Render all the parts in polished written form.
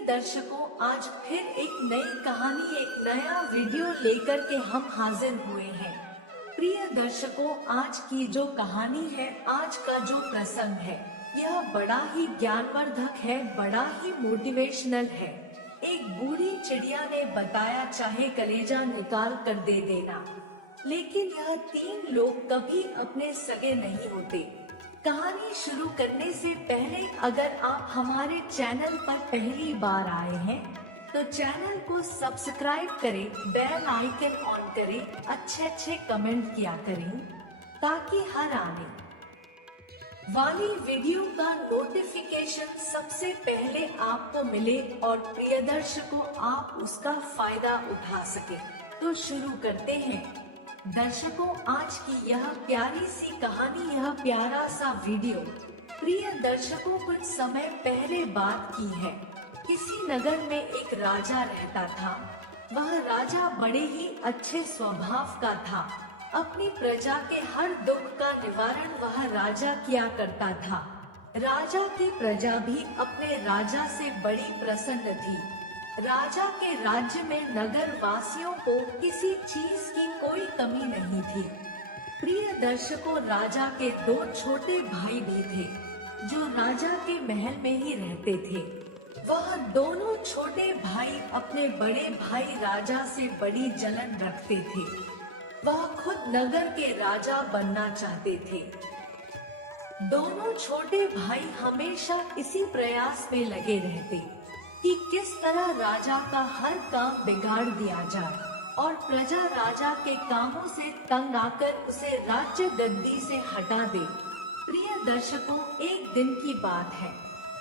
दर्शकों, आज फिर एक नई कहानी, एक नया वीडियो लेकर के हम हाजिर हुए हैं। प्रिय दर्शकों, आज की जो कहानी है, आज का जो प्रसंग है, यह बड़ा ही ज्ञानवर्धक है, बड़ा ही मोटिवेशनल है। एक बूढ़ी चिड़िया ने बताया, चाहे कलेजा निकाल कर दे देना। लेकिन यह तीन लोग कभी अपने सगे नहीं होते। कहानी शुरू करने से पहले अगर आप हमारे चैनल पर पहली बार आए हैं तो चैनल को सब्सक्राइब करें, बेल आइकन ऑन करें, अच्छे कमेंट किया करें ताकि हर आने वाली वीडियो का नोटिफिकेशन सबसे पहले आपको मिले और प्रिय दर्शकों, आप उसका फायदा उठा सके। तो शुरू करते हैं। दर्शकों, आज की यह प्यारी सी कहानी, यह प्यारा सा वीडियो प्रिय दर्शकों कुछ समय पहले बात की है। किसी नगर में एक राजा रहता था। वह राजा बड़े ही अच्छे स्वभाव का था। अपनी प्रजा के हर दुख का निवारण वह राजा किया करता था। राजा की प्रजा भी अपने राजा से बड़ी प्रसन्न थी। राजा के राज्य में नगर वासियों को किसी चीज की कोई कमी नहीं थी। प्रिय दर्शकों, राजा के दो छोटे भाई भी थे जो राजा के महल में ही रहते थे। वह दोनों छोटे भाई अपने बड़े भाई राजा से बड़ी जलन रखते थे। वह खुद नगर के राजा बनना चाहते थे। दोनों छोटे भाई हमेशा इसी प्रयास में लगे रहते कि किस तरह राजा का हर काम बिगाड़ दिया जाए और प्रजा राजा के कामों से तंग आकर उसे राज्य गद्दी से हटा दे। प्रिय दर्शकों, एक दिन की बात है।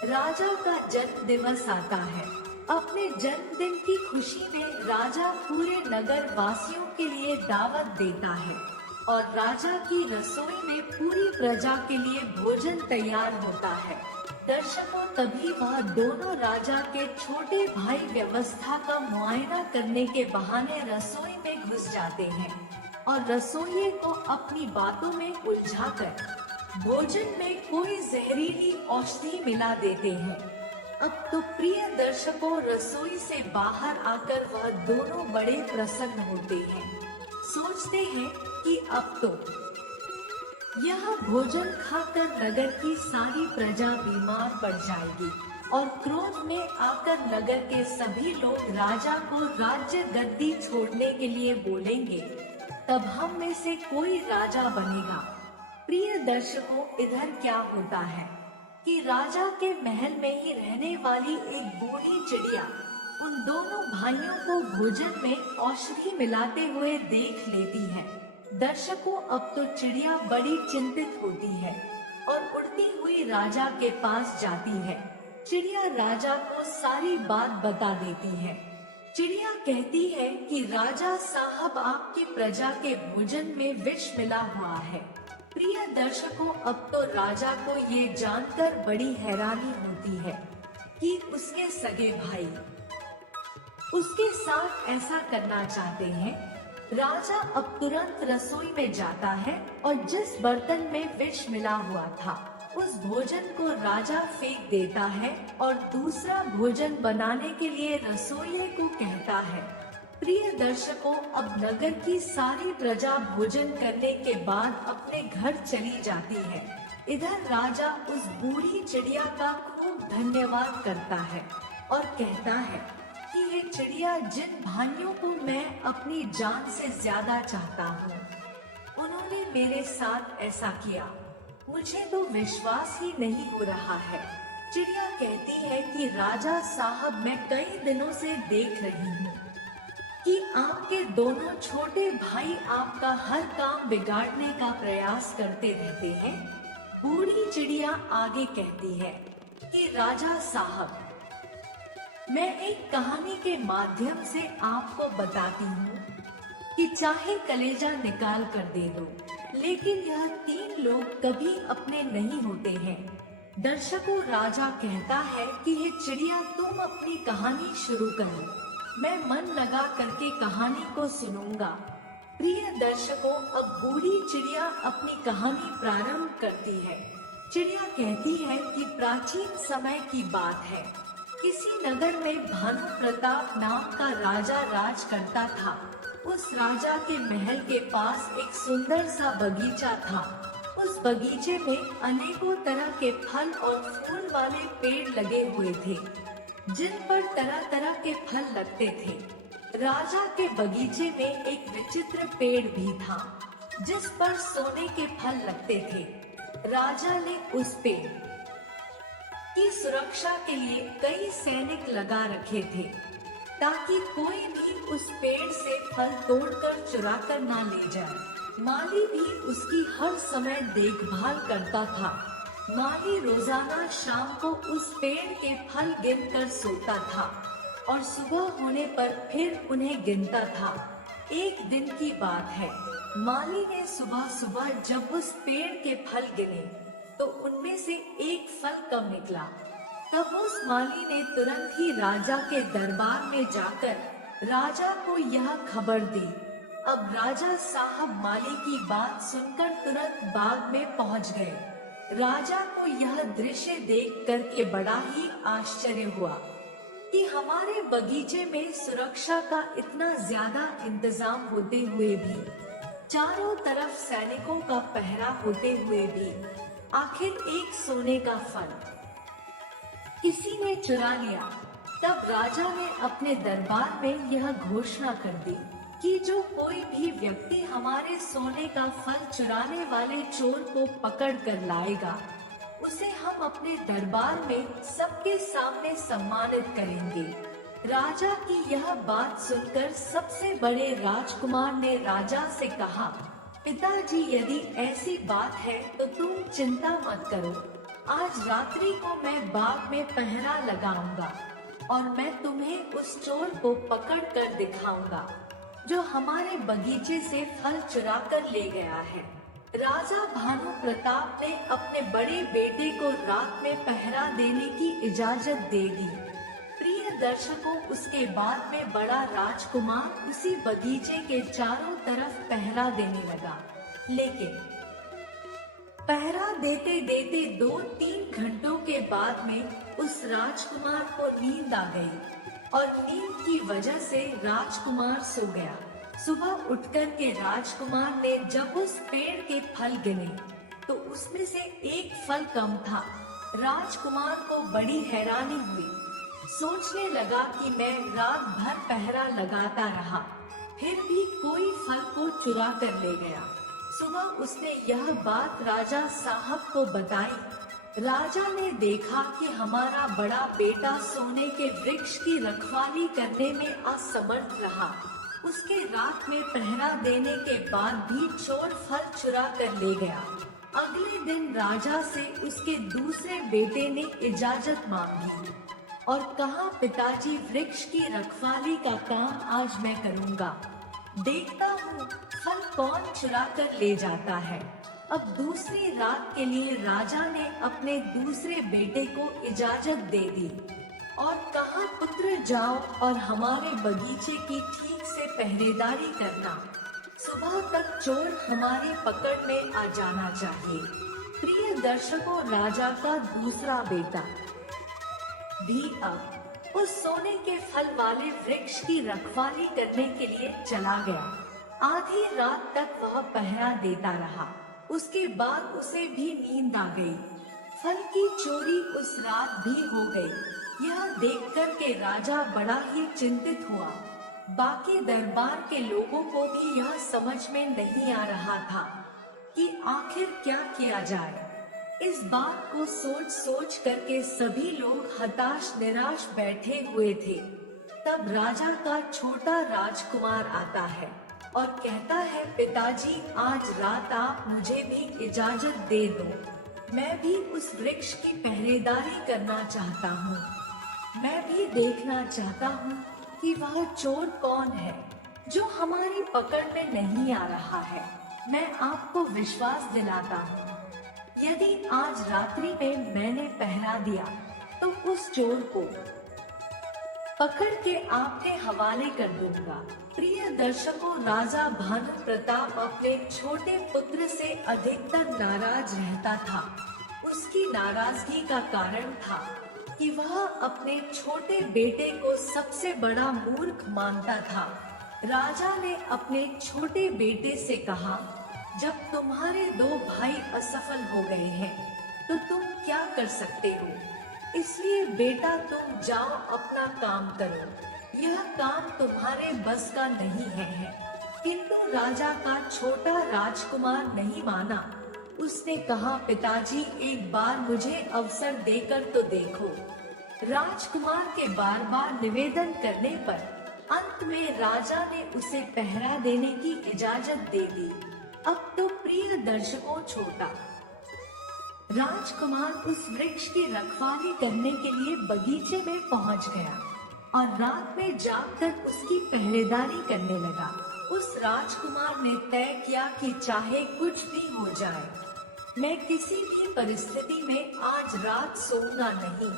राजा का जन्म दिवस आता है। अपने जन्मदिन की खुशी में राजा पूरे नगर वासियों के लिए दावत देता है और राजा की रसोई में पूरी प्रजा के लिए भोजन तैयार होता है। दर्शकों, तभी वह दोनों राजा के छोटे भाई व्यवस्था का मुआयना करने के बहाने रसोई में घुस जाते हैं और रसोइये को अपनी बातों में उलझाकर भोजन में कोई जहरीली औषधि मिला देते हैं। अब तो प्रिय दर्शकों, रसोई से बाहर आकर वह दोनों बड़े प्रसन्न होते हैं। सोचते हैं कि अब तो यह भोजन खाकर नगर की सारी प्रजा बीमार पड़ जाएगी और क्रोध में आकर नगर के सभी लोग राजा को राज्य गद्दी छोड़ने के लिए बोलेंगे। तब हम में से कोई राजा बनेगा। प्रिय दर्शकों, इधर क्या होता है कि राजा के महल में ही रहने वाली एक बूढ़ी चिड़िया उन दोनों भाइयों को भोजन में औषधि मिलाते हुए देख लेती है। दर्शकों, अब तो चिड़िया बड़ी चिंतित होती है और उड़ती हुई राजा के पास जाती है। चिड़िया राजा को सारी बात बता देती है। चिड़िया कहती है कि राजा साहब, आपकी प्रजा के भोजन में विष मिला हुआ है। प्रिय दर्शकों, अब तो राजा को ये जानकर बड़ी हैरानी होती है कि उसके सगे भाई उसके साथ ऐसा करना चाहते हैं। राजा अब तुरंत रसोई में जाता है और जिस बर्तन में विष मिला हुआ था उस भोजन को राजा फेंक देता है और दूसरा भोजन बनाने के लिए रसोइये को कहता है। प्रिय दर्शकों, अब नगर की सारी प्रजा भोजन करने के बाद अपने घर चली जाती है। इधर राजा उस बूढ़ी चिड़िया का खूब धन्यवाद करता है और कहता है कि ये चिड़िया, जिन भाइयों को मैं अपनी जान से ज्यादा चाहता हूँ, उन्होंने मेरे साथ ऐसा किया। मुझे तो विश्वास ही नहीं हो रहा है। चिड़िया कहती है कि राजा साहब, मैं कई दिनों से देख रही हूँ कि आपके दोनों छोटे भाई आपका हर काम बिगाड़ने का प्रयास करते रहते हैं। बूढ़ी चिड़िया आगे कहती है कि राजा साहब, मैं एक कहानी के माध्यम से आपको बताती हूँ कि चाहे कलेजा निकाल कर दे दो, लेकिन यह तीन लोग कभी अपने नहीं होते हैं। दर्शकों, राजा कहता है कि ये चिड़िया, तुम अपनी कहानी शुरू करो, मैं मन लगा करके कहानी को सुनूंगा। प्रिय दर्शकों, अब बूढ़ी चिड़िया अपनी कहानी प्रारंभ करती है। चिड़िया कहती है कि प्राचीन समय की बात है। किसी नगर में भानु प्रताप नाम का राजा राज करता था। उस राजा के महल के पास एक सुंदर सा बगीचा था। उस बगीचे में अनेकों तरह के फल और फूल वाले पेड़ लगे हुए थे, जिन पर तरह तरह के फल लगते थे। राजा के बगीचे में एक विचित्र पेड़ भी था, जिस पर सोने के फल लगते थे। राजा ने उस पेड़ की सुरक्षा के लिए कई सैनिक लगा रखे थे, ताकि कोई भी उस पेड़ से फल तोड़कर चुरा कर ना ले जाए। माली भी उसकी हर समय देखभाल करता था। माली रोजाना शाम को उस पेड़ के फल गिनकर सोता था और सुबह होने पर फिर उन्हें गिनता था। एक दिन की बात है, माली ने सुबह सुबह जब उस पेड़ के फल गिने तो उनमें से एक फल कम निकला। तब उस माली ने तुरंत ही राजा के दरबार में जाकर राजा को यह खबर दी। अब राजा साहब माली की बात सुनकर तुरंत बाग में पहुंच गए। राजा को यह दृश्य देख कर के बड़ा ही आश्चर्य हुआ कि हमारे बगीचे में सुरक्षा का इतना ज्यादा इंतजाम होते हुए भी, चारों तरफ सैनिकों का पहरा होते हुए भी, आखिर एक सोने का फल किसी ने चुरा लिया। तब राजा ने अपने दरबार में यह घोषणा कर दी कि जो कोई भी व्यक्ति हमारे सोने का फल चुराने वाले चोर को पकड़ कर लाएगा, उसे हम अपने दरबार में सबके सामने सम्मानित करेंगे। राजा की यह बात सुनकर सबसे बड़े राजकुमार ने राजा से कहा, पिताजी, यदि ऐसी बात है तो तुम चिंता मत करो। आज रात्रि को मैं बाग में पहरा लगाऊंगा और मैं तुम्हें उस चोर को पकड़ कर दिखाऊंगा जो हमारे बगीचे से फल चुरा कर ले गया है। राजा भानु प्रताप ने अपने बड़े बेटे को रात में पहरा देने की इजाजत दे दी। प्रिय दर्शकों, उसके बाद में बड़ा राजकुमार उसी बगीचे के चारों तरफ पहरा देने लगा। लेकिन पहरा देते देते 2-3 घंटों के बाद में उस राजकुमार को नींद आ गई और नींद की वजह से राजकुमार सो गया। सुबह उठकर के राजकुमार ने जब उस पेड़ के फल गिने तो उसमें से एक फल कम था। राजकुमार को बड़ी हैरानी हुई। सोचने लगा कि मैं रात भर पहरा लगाता रहा, फिर भी कोई फल को चुरा कर ले गया। सुबह उसने यह बात राजा साहब को बताई। राजा ने देखा कि हमारा बड़ा बेटा सोने के वृक्ष की रखवाली करने में असमर्थ रहा। उसके रात में पहरा देने के बाद भी चोर फल चुरा कर ले गया। अगले दिन राजा से उसके दूसरे बेटे ने इजाजत मांगी और कहा, पिताजी, वृक्ष की रखवाली का काम आज मैं करूंगा। देखता हूँ फल कौन चुरा कर ले जाता है। अब दूसरी रात के लिए राजा ने अपने दूसरे बेटे को इजाजत दे दी और कहा, पुत्र, जाओ और हमारे बगीचे की ठीक से पहरेदारी करना। सुबह तक चोर हमारी पकड़ में आ जाना चाहिए। प्रिय दर्शकों, राजा का दूसरा बेटा भी अब उस सोने के फल वाले वृक्ष की रखवाली करने के लिए चला गया। आधी रात तक वह पहरा देता रहा। उसके बाद उसे भी नींद आ गई। फल की चोरी उस रात भी हो गई। यह देखकर के राजा बड़ा ही चिंतित हुआ। बाकी दरबार के लोगों को भी यह समझ में नहीं आ रहा था कि आखिर क्या किया जाए। इस बात को सोच सोच करके सभी लोग हताश निराश बैठे हुए थे। तब राजा का छोटा राजकुमार आता है और कहता है, पिताजी, आज रात आप मुझे भी इजाजत दे दो। मैं भी उस वृक्ष की पहरेदारी करना चाहता हूँ। मैं भी देखना चाहता हूँ कि वह चोर कौन है जो हमारी पकड़ में नहीं आ रहा है। मैं आपको विश्वास दिलाता हूँ, यदि आज रात्रि में मैंने पहरा दिया तो उस चोर को पकड़ के आपके हवाले कर दूंगा। प्रिय दर्शकों, राजा भानु प्रताप अपने छोटे पुत्र से अधिकतर नाराज रहता था। उसकी नाराजगी का कारण था कि वह अपने छोटे बेटे को सबसे बड़ा मूर्ख मानता था। राजा ने अपने छोटे बेटे से कहा, जब तुम्हारे दो भाई असफल हो गए हैं तो तुम क्या कर सकते हो? इसलिए बेटा तुम जाओ अपना काम करो, यह काम तुम्हारे बस का नहीं है। किंतु राजा का छोटा राजकुमार नहीं माना। उसने कहा, पिताजी एक बार मुझे अवसर देकर तो देखो। राजकुमार के बार बार निवेदन करने पर अंत में राजा ने उसे पहरा देने की इजाजत दे दी। अब तो प्रिय दर्शकों, छोटा राजकुमार उस वृक्ष की रखवाली करने के लिए बगीचे में पहुंच गया और रात में जागकर उसकी पहरेदारी करने लगा। उस राजकुमार ने तय किया कि चाहे कुछ भी हो जाए, मैं किसी भी परिस्थिति में आज रात सोऊंगा नहीं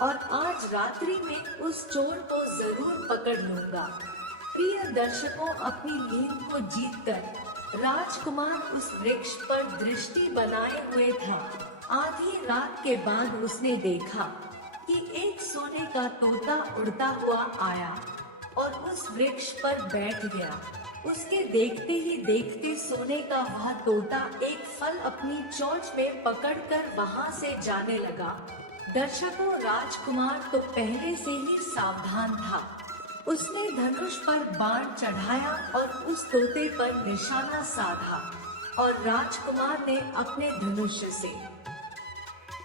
और आज रात्रि में उस चोर को जरूर पकड़ लूंगा। प्रिय दर्शकों, अपनी नींद को जीतकर राजकुमार उस वृक्ष पर दृष्टि बनाए हुए था। आधी रात के बाद उसने देखा कि एक सोने का तोता उड़ता हुआ आया और उस वृक्ष पर बैठ गया। उसके देखते ही देखते सोने का वह तोता एक फल अपनी चोंच में पकड़कर वहां से जाने लगा। दर्शकों, राजकुमार तो पहले से ही सावधान था। उसने धनुष पर बाण चढ़ाया और उस तोते पर निशाना साधा और राजकुमार ने अपने धनुष से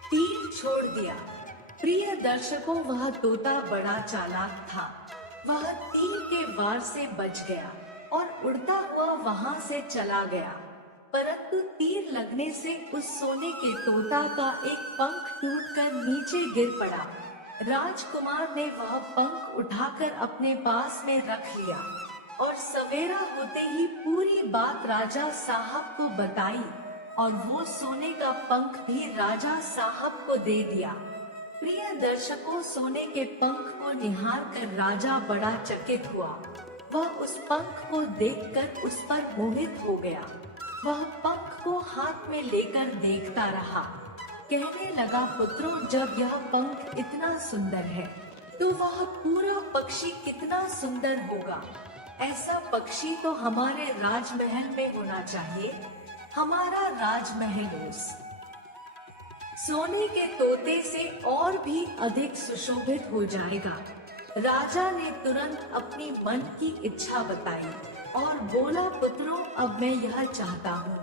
तीर छोड़ दिया। प्रिय दर्शकों, वह तोता बड़ा चालाक था। वह तीर के वार से बच गया और उड़ता हुआ वहां से चला गया, परंतु तीर लगने से उस सोने के तोता का एक पंख टूटकर नीचे गिर पड़ा। राजकुमार ने वह पंख उठाकर अपने पास में रख लिया और सवेरा होते ही पूरी बात राजा साहब को बताई और वो सोने का पंख भी राजा साहब को दे दिया। प्रिय दर्शकों, सोने के पंख को निहार कर राजा बड़ा चकित हुआ। वह उस पंख को देखकर उस पर मोहित हो गया। वह पंख को हाथ में लेकर देखता रहा। कहने लगा, पुत्रों, जब यह पंख इतना सुंदर है तो वह पूरा पक्षी कितना सुंदर होगा। ऐसा पक्षी तो हमारे राजमहल में होना चाहिए। हमारा राजमहल उस सोने के तोते से और भी अधिक सुशोभित हो जाएगा। राजा ने तुरंत अपनी मन की इच्छा बताई और बोला, पुत्रों, अब मैं यह चाहता हूँ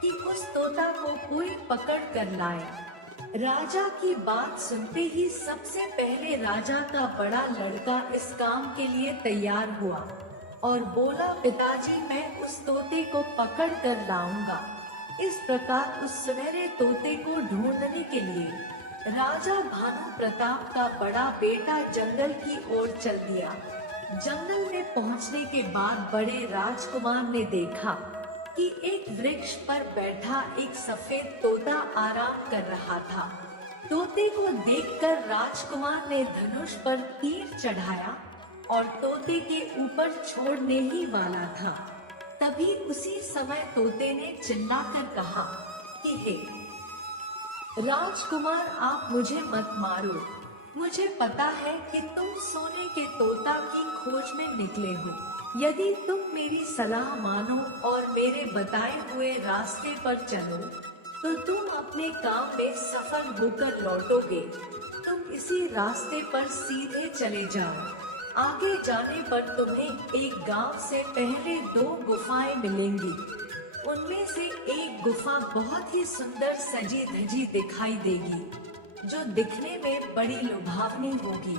कि उस तोता को कोई पकड़ कर लाए। राजा की बात सुनते ही सबसे पहले राजा का बड़ा लड़का इस काम के लिए तैयार हुआ और बोला, पिताजी, मैं उस तोते को पकड़ कर लाऊंगा। इस प्रकार उस सुनहरे तोते को ढूंढने के लिए राजा भानु प्रताप का बड़ा बेटा जंगल की ओर चल दिया। जंगल में पहुंचने के बाद बड़े राजकुमार ने देखा कि एक वृक्ष पर बैठा एक सफेद तोता आराम कर रहा था। तोते को देखकर राजकुमार ने धनुष पर तीर चढ़ाया और तोते के ऊपर छोड़ने ही वाला था। तभी उसी समय तोते ने चिल्लाकर कहा कि हे राजकुमार, आप मुझे मत मारो। मुझे पता है कि तुम सोने के तोता की खोज में निकले हो। यदि तुम मेरी सलाह मानो और मेरे बताए हुए रास्ते पर चलो तो तुम अपने काम में सफल होकर लौटोगे। तुम इसी रास्ते पर सीधे चले जाओ। आगे जाने पर तुम्हें एक गांव से पहले 2 गुफाएं मिलेंगी। उनमें से एक गुफा बहुत ही सुंदर सजी धजी दिखाई देगी, जो दिखने में बड़ी लुभावनी होगी।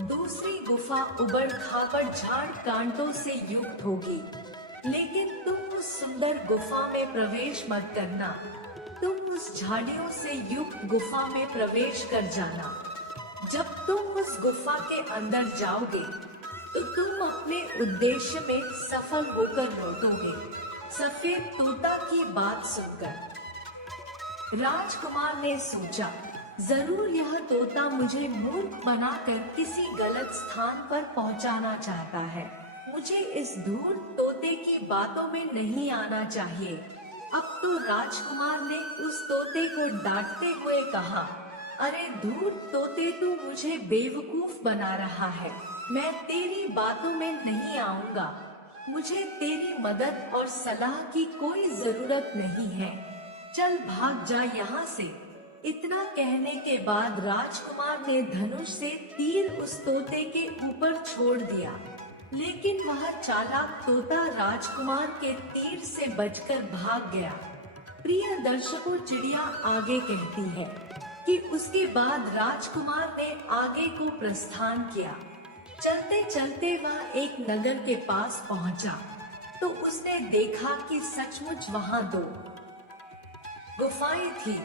दूसरी गुफा उबड़ खाबड़ झाड़ कांटों से युक्त होगी, लेकिन तुम उस सुंदर गुफा में प्रवेश मत करना। तुम उस झाड़ियों से युक्त गुफा में प्रवेश कर जाना। जब तुम उस गुफा के अंदर जाओगे तो तुम अपने उद्देश्य में सफल होकर लौटोगे। सफेद तोता की बात सुनकर राजकुमार ने सोचा, जरूर यह तोता मुझे मूर्ख बनाकर किसी गलत स्थान पर पहुंचाना चाहता है। मुझे इस धूर्त तोते की बातों में नहीं आना चाहिए। अब तो राजकुमार ने उस तोते को डांटते हुए कहा, अरे धूर्त तोते, तू मुझे बेवकूफ बना रहा है। मैं तेरी बातों में नहीं आऊंगा। मुझे तेरी मदद और सलाह की कोई जरूरत नहीं है। चल भाग जा यहाँ से। इतना कहने के बाद राजकुमार ने धनुष से तीर उस तोते के ऊपर छोड़ दिया, लेकिन वह चालाक तोता राजकुमार के तीर से बचकर भाग गया। प्रिय दर्शकों, चिड़िया आगे कहती है कि उसके बाद राजकुमार ने आगे को प्रस्थान किया। चलते चलते वह एक नगर के पास पहुंचा तो उसने देखा कि सचमुच वहां दो गुफाएं थी।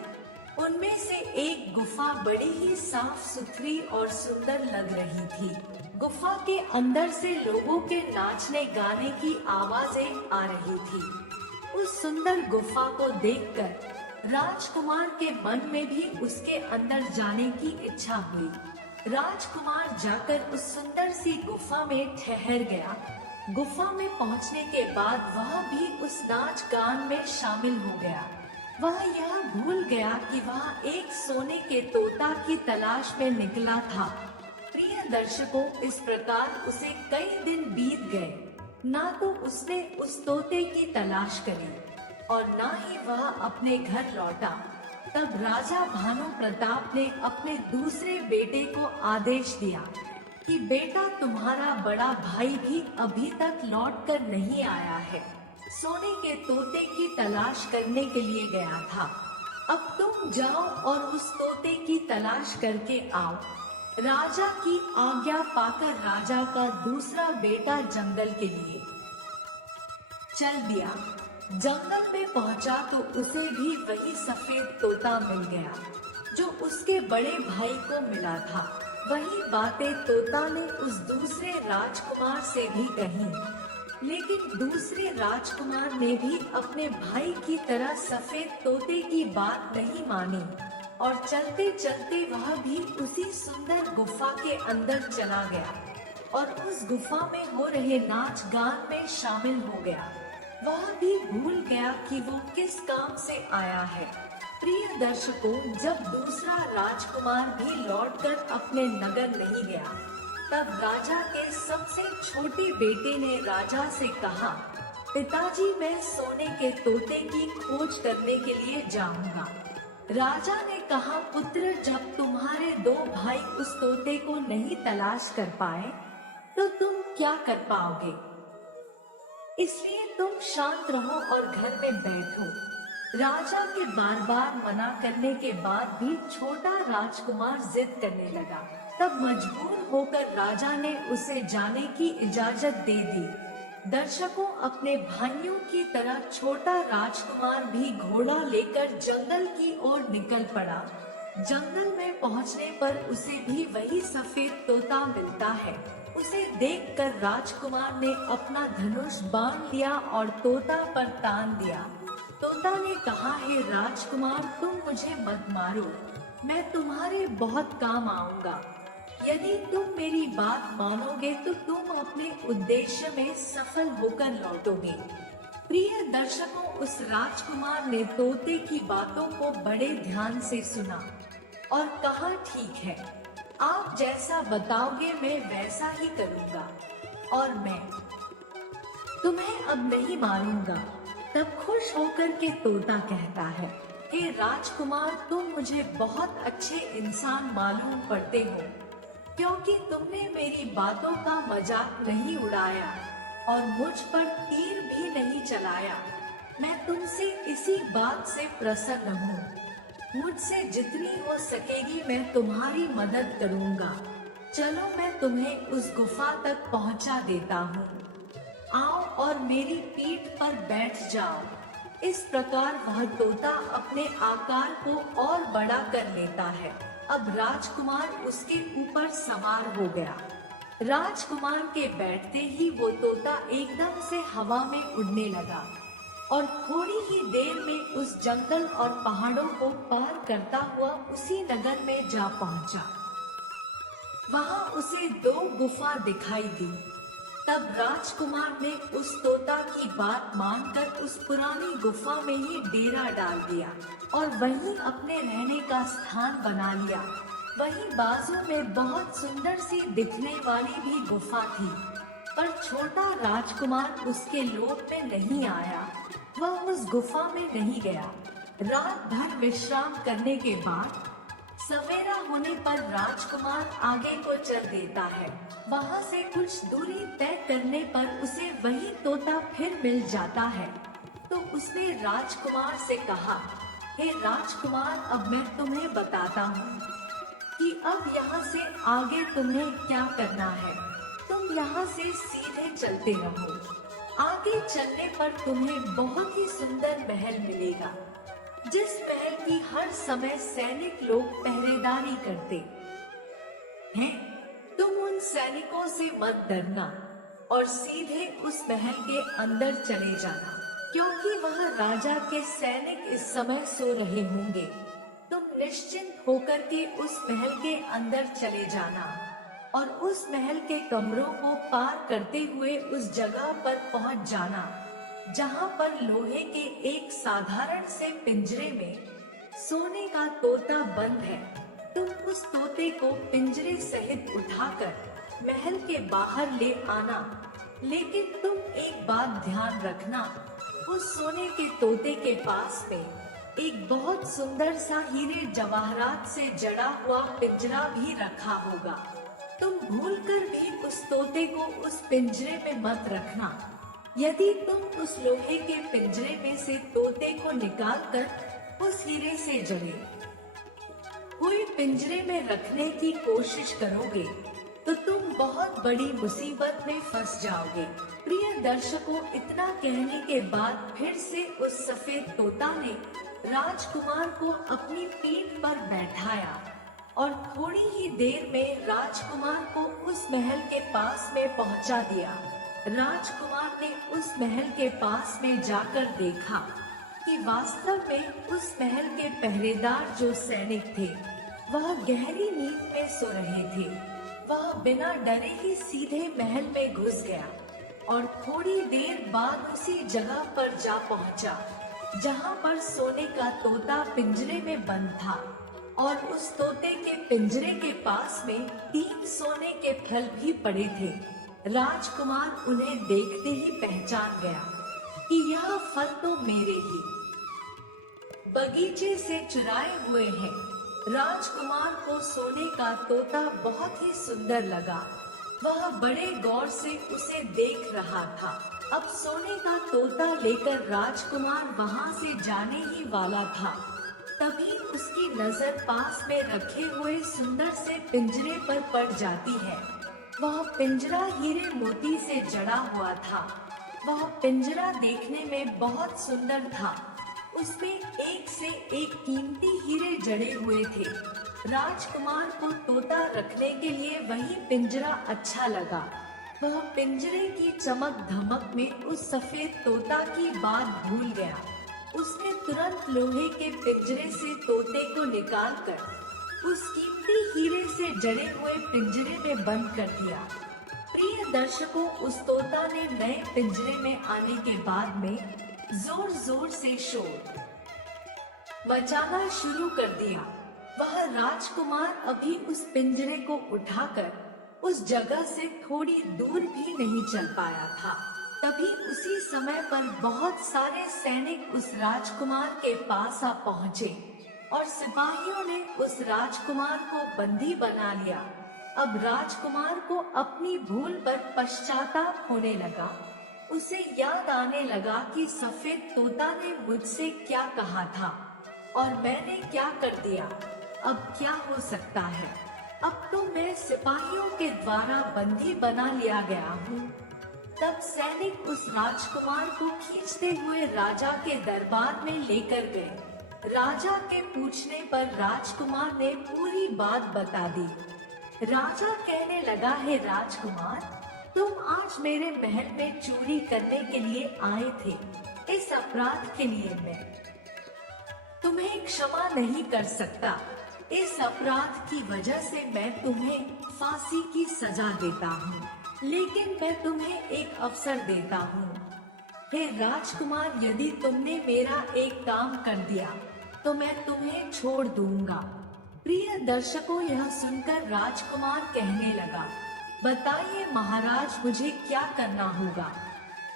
उनमें से एक गुफा बड़ी ही साफ सुथरी और सुंदर लग रही थी। गुफा के अंदर से लोगों के नाचने गाने की आवाजें आ रही थी। उस सुंदर गुफा को देखकर राजकुमार के मन में भी उसके अंदर जाने की इच्छा हुई। राजकुमार जाकर उस सुंदर सी गुफा में ठहर गया। गुफा में पहुंचने के बाद वह भी उस नाच गान में शामिल हो गया। वह यह भूल गया कि वह एक सोने के तोता की तलाश में निकला था। प्रिय दर्शकों, इस प्रकार उसे कई दिन बीत गए, ना तो उसने उस तोते की तलाश करी और ना ही वह अपने घर लौटा। तब राजा भानु प्रताप ने अपने दूसरे बेटे को आदेश दिया कि बेटा, तुम्हारा बड़ा भाई भी अभी तक लौट कर नहीं आया है। सोने के तोते की तलाश करने के लिए गया था। अब तुम जाओ और उस तोते की तलाश करके आओ। राजा की आज्ञा पाकर राजा का दूसरा बेटा जंगल के लिए चल दिया। जंगल में पहुंचा तो उसे भी वही सफेद तोता मिल गया जो उसके बड़े भाई को मिला था। वही बातें तोता ने उस दूसरे राजकुमार से भी कही, लेकिन दूसरे राजकुमार ने भी अपने भाई की तरह सफेद तोते की बात नहीं मानी और चलते चलते वह भी उसी सुंदर गुफा के अंदर चला गया और उस गुफा में हो रहे नाच गान में शामिल हो गया। वह भी भूल गया कि वो किस काम से आया है। प्रिय दर्शकों, जब दूसरा राजकुमार भी लौटकर अपने नगर नहीं गया, तब राजा के सबसे छोटे बेटे ने राजा से कहा, पिताजी, मैं सोने के तोते की खोज करने के लिए जाऊंगा। राजा ने कहा, पुत्र, जब तुम्हारे दो भाई उस तोते को नहीं तलाश कर पाए तो तुम क्या कर पाओगे? इसलिए तुम शांत रहो और घर में बैठो। राजा के बार बार मना करने के बाद भी छोटा राजकुमार जिद करने लगा। तब मजबूर होकर राजा ने उसे जाने की इजाजत दे दी। दर्शकों, अपने भाइयों की तरह छोटा राजकुमार भी घोड़ा लेकर जंगल की ओर निकल पड़ा। जंगल में पहुंचने पर उसे भी वही सफेद तोता मिलता है। उसे देखकर राजकुमार ने अपना धनुष बांध लिया और तोता पर तान दिया। तोता ने कहा, हे राजकुमार, तुम मुझे मत मारो, मैं तुम्हारे बहुत काम आऊंगा। यदि तुम मेरी बात मानोगे तो तुम अपने उद्देश्य में सफल होकर लौटोगे। प्रिय दर्शकों, उस राजकुमार ने तोते की बातों को बड़े ध्यान से सुना और कहा, ठीक है, आप जैसा बताओगे मैं वैसा ही करूँगा और मैं तुम्हें अब नहीं मारूंगा। तब खुश होकर के तोता कहता है, हे राजकुमार, तुम मुझे बहुत अच्छे इंसान मालूम पड़ते हो, क्योंकि तुमने मेरी बातों का मजाक नहीं उड़ाया और मुझ पर तीर भी नहीं चलाया। मैं तुमसे इसी बात से प्रसन्न हूँ। मुझसे जितनी हो सकेगी मैं तुम्हारी मदद करूँगा। चलो, मैं तुम्हें उस गुफा तक पहुँचा देता हूँ। आओ और मेरी पीठ पर बैठ जाओ। इस प्रकार वह तोता अपने आकार को और बड़ा कर लेता है। अब राजकुमार उसके ऊपर सवार हो गया। राजकुमार के बैठते ही वो तोता एकदम से हवा में उड़ने लगा और थोड़ी ही देर में उस जंगल और पहाड़ों को पार करता हुआ उसी नगर में जा पहुंचा। वहां उसे दो गुफा दिखाई दी। तब राजकुमार ने उस तोता की बात मानकर उस पुरानी गुफा में ही डेरा डाल दिया और वहीं अपने रहने का स्थान बना लिया। वहीं बाजू में बहुत सुंदर सी दिखने वाली भी गुफा थी, पर छोटा राजकुमार उसके लोभ में नहीं आया। वह उस गुफा में नहीं गया। रात भर विश्राम करने के बाद सवेरा होने पर राजकुमार आगे को चल देता है। वहाँ से कुछ दूरी तय करने पर उसे वही तोता फिर मिल जाता है। तो उसने राजकुमार से कहा, हे राजकुमार, अब मैं तुम्हें बताता हूँ कि अब यहाँ से आगे तुम्हें क्या करना है। तुम यहाँ से सीधे चलते रहो। आगे चलने पर तुम्हें बहुत ही सुंदर महल मिलेगा, जिस महल की हर समय सैनिक लोग पहरेदारी करते हैं। तुम उन सैनिकों से मत डरना और सीधे उस महल के अंदर चले जाना, क्योंकि वह राजा के सैनिक इस समय सो रहे होंगे। तुम निश्चिंत होकर के उस महल के अंदर चले जाना और उस महल के कमरों को पार करते हुए उस जगह पर पहुंच जाना जहां पर लोहे के एक साधारण से पिंजरे में सोने का तोता बंद है। तुम उस तोते को पिंजरे सहित उठाकर महल के बाहर ले आना, लेकिन तुम एक बात ध्यान रखना, उस सोने के तोते के पास में एक बहुत सुंदर सा हीरे जवाहरात से जड़ा हुआ पिंजरा भी रखा होगा। तुम भूलकर भी उस तोते को उस पिंजरे में मत रखना। यदि तुम उस लोहे के पिंजरे में से तोते को निकालकर उस हीरे से जड़े हुए पिंजरे में रखने की कोशिश करोगे तो तुम बहुत बड़ी मुसीबत में फंस जाओगे। प्रिय दर्शकों, इतना कहने के बाद फिर से उस सफेद तोता ने राजकुमार को अपनी पीठ पर बैठाया और थोड़ी ही देर में राजकुमार को उस महल के पास में पहुंचा दिया। राजकुमार ने उस महल के पास में जाकर देखा कि वास्तव में उस महल के पहरेदार जो सैनिक थे वह गहरी नींद में सो रहे थे। वह बिना डरे ही सीधे महल में घुस गया और थोड़ी देर बाद उसी जगह पर जा पहुंचा जहां पर सोने का तोता पिंजरे में बंद था और उस तोते के पिंजरे के पास में 3 सोने के फल भी पड़े थे। राजकुमार उन्हें देखते ही पहचान गया कि यह फल तो मेरे ही बगीचे से चुराए हुए हैं। राजकुमार को सोने का तोता बहुत ही सुंदर लगा। वह बड़े गौर से उसे देख रहा था। अब सोने का तोता लेकर राजकुमार वहां से जाने ही वाला था, तभी उसकी नजर पास में रखे हुए सुंदर से पिंजरे पर पड़ जाती है। वह पिंजरा हीरे मोती से जड़ा हुआ था। वह पिंजरा देखने में बहुत सुंदर था। उसमें एक से एक कीमती हीरे जड़े हुए थे। राजकुमार को तोता रखने के लिए वही पिंजरा अच्छा लगा। वह पिंजरे की चमक धमक में उस सफेद तोता की बात भूल गया। उसने तुरंत लोहे के पिंजरे से तोते को निकालकर उस कीमती हीरे से जड़े हुए पिंजरे में बंद कर दिया। प्रिय दर्शकों, उस तोता ने नए पिंजरे में आने के बाद में जोर जोर से शोर मचाना शुरू कर दिया। वह राजकुमार अभी उस पिंजरे को उठाकर उस जगह से थोड़ी दूर भी नहीं चल पाया था। तभी उसी समय पर बहुत सारे सैनिक उस राजकुमार के पास आ पहुँचे और सिपाहियों ने उस राजकुमार को बंदी बना लिया। अब राजकुमार को अपनी भूल पर पश्चाताप होने लगा। उसे याद आने लगा कि सफेद तोता ने मुझसे क्या कहा था और मैंने क्या कर दिया। अब क्या हो सकता है? अब तो मैं सिपाहियों के द्वारा बंदी बना लिया गया हूँ। तब सैनिक उस राजकुमार को खींचते हुए राजा के दरबार में लेकर गए। राजा के पूछने पर राजकुमार ने पूरी बात बता दी। राजा कहने लगा, है राजकुमार, तुम आज मेरे महल में चोरी करने के लिए आए थे। इस अपराध के लिए मैं तुम्हें क्षमा नहीं कर सकता। इस अपराध की वजह से मैं तुम्हें फांसी की सजा देता हूँ। लेकिन मैं तुम्हें एक अवसर देता हूँ। हे राजकुमार, यदि तुमने मेरा एक काम कर दिया तो मैं तुम्हें छोड़ दूंगा। प्रिय दर्शकों, यह सुनकर राजकुमार कहने लगा, बताइए महाराज, मुझे क्या करना होगा।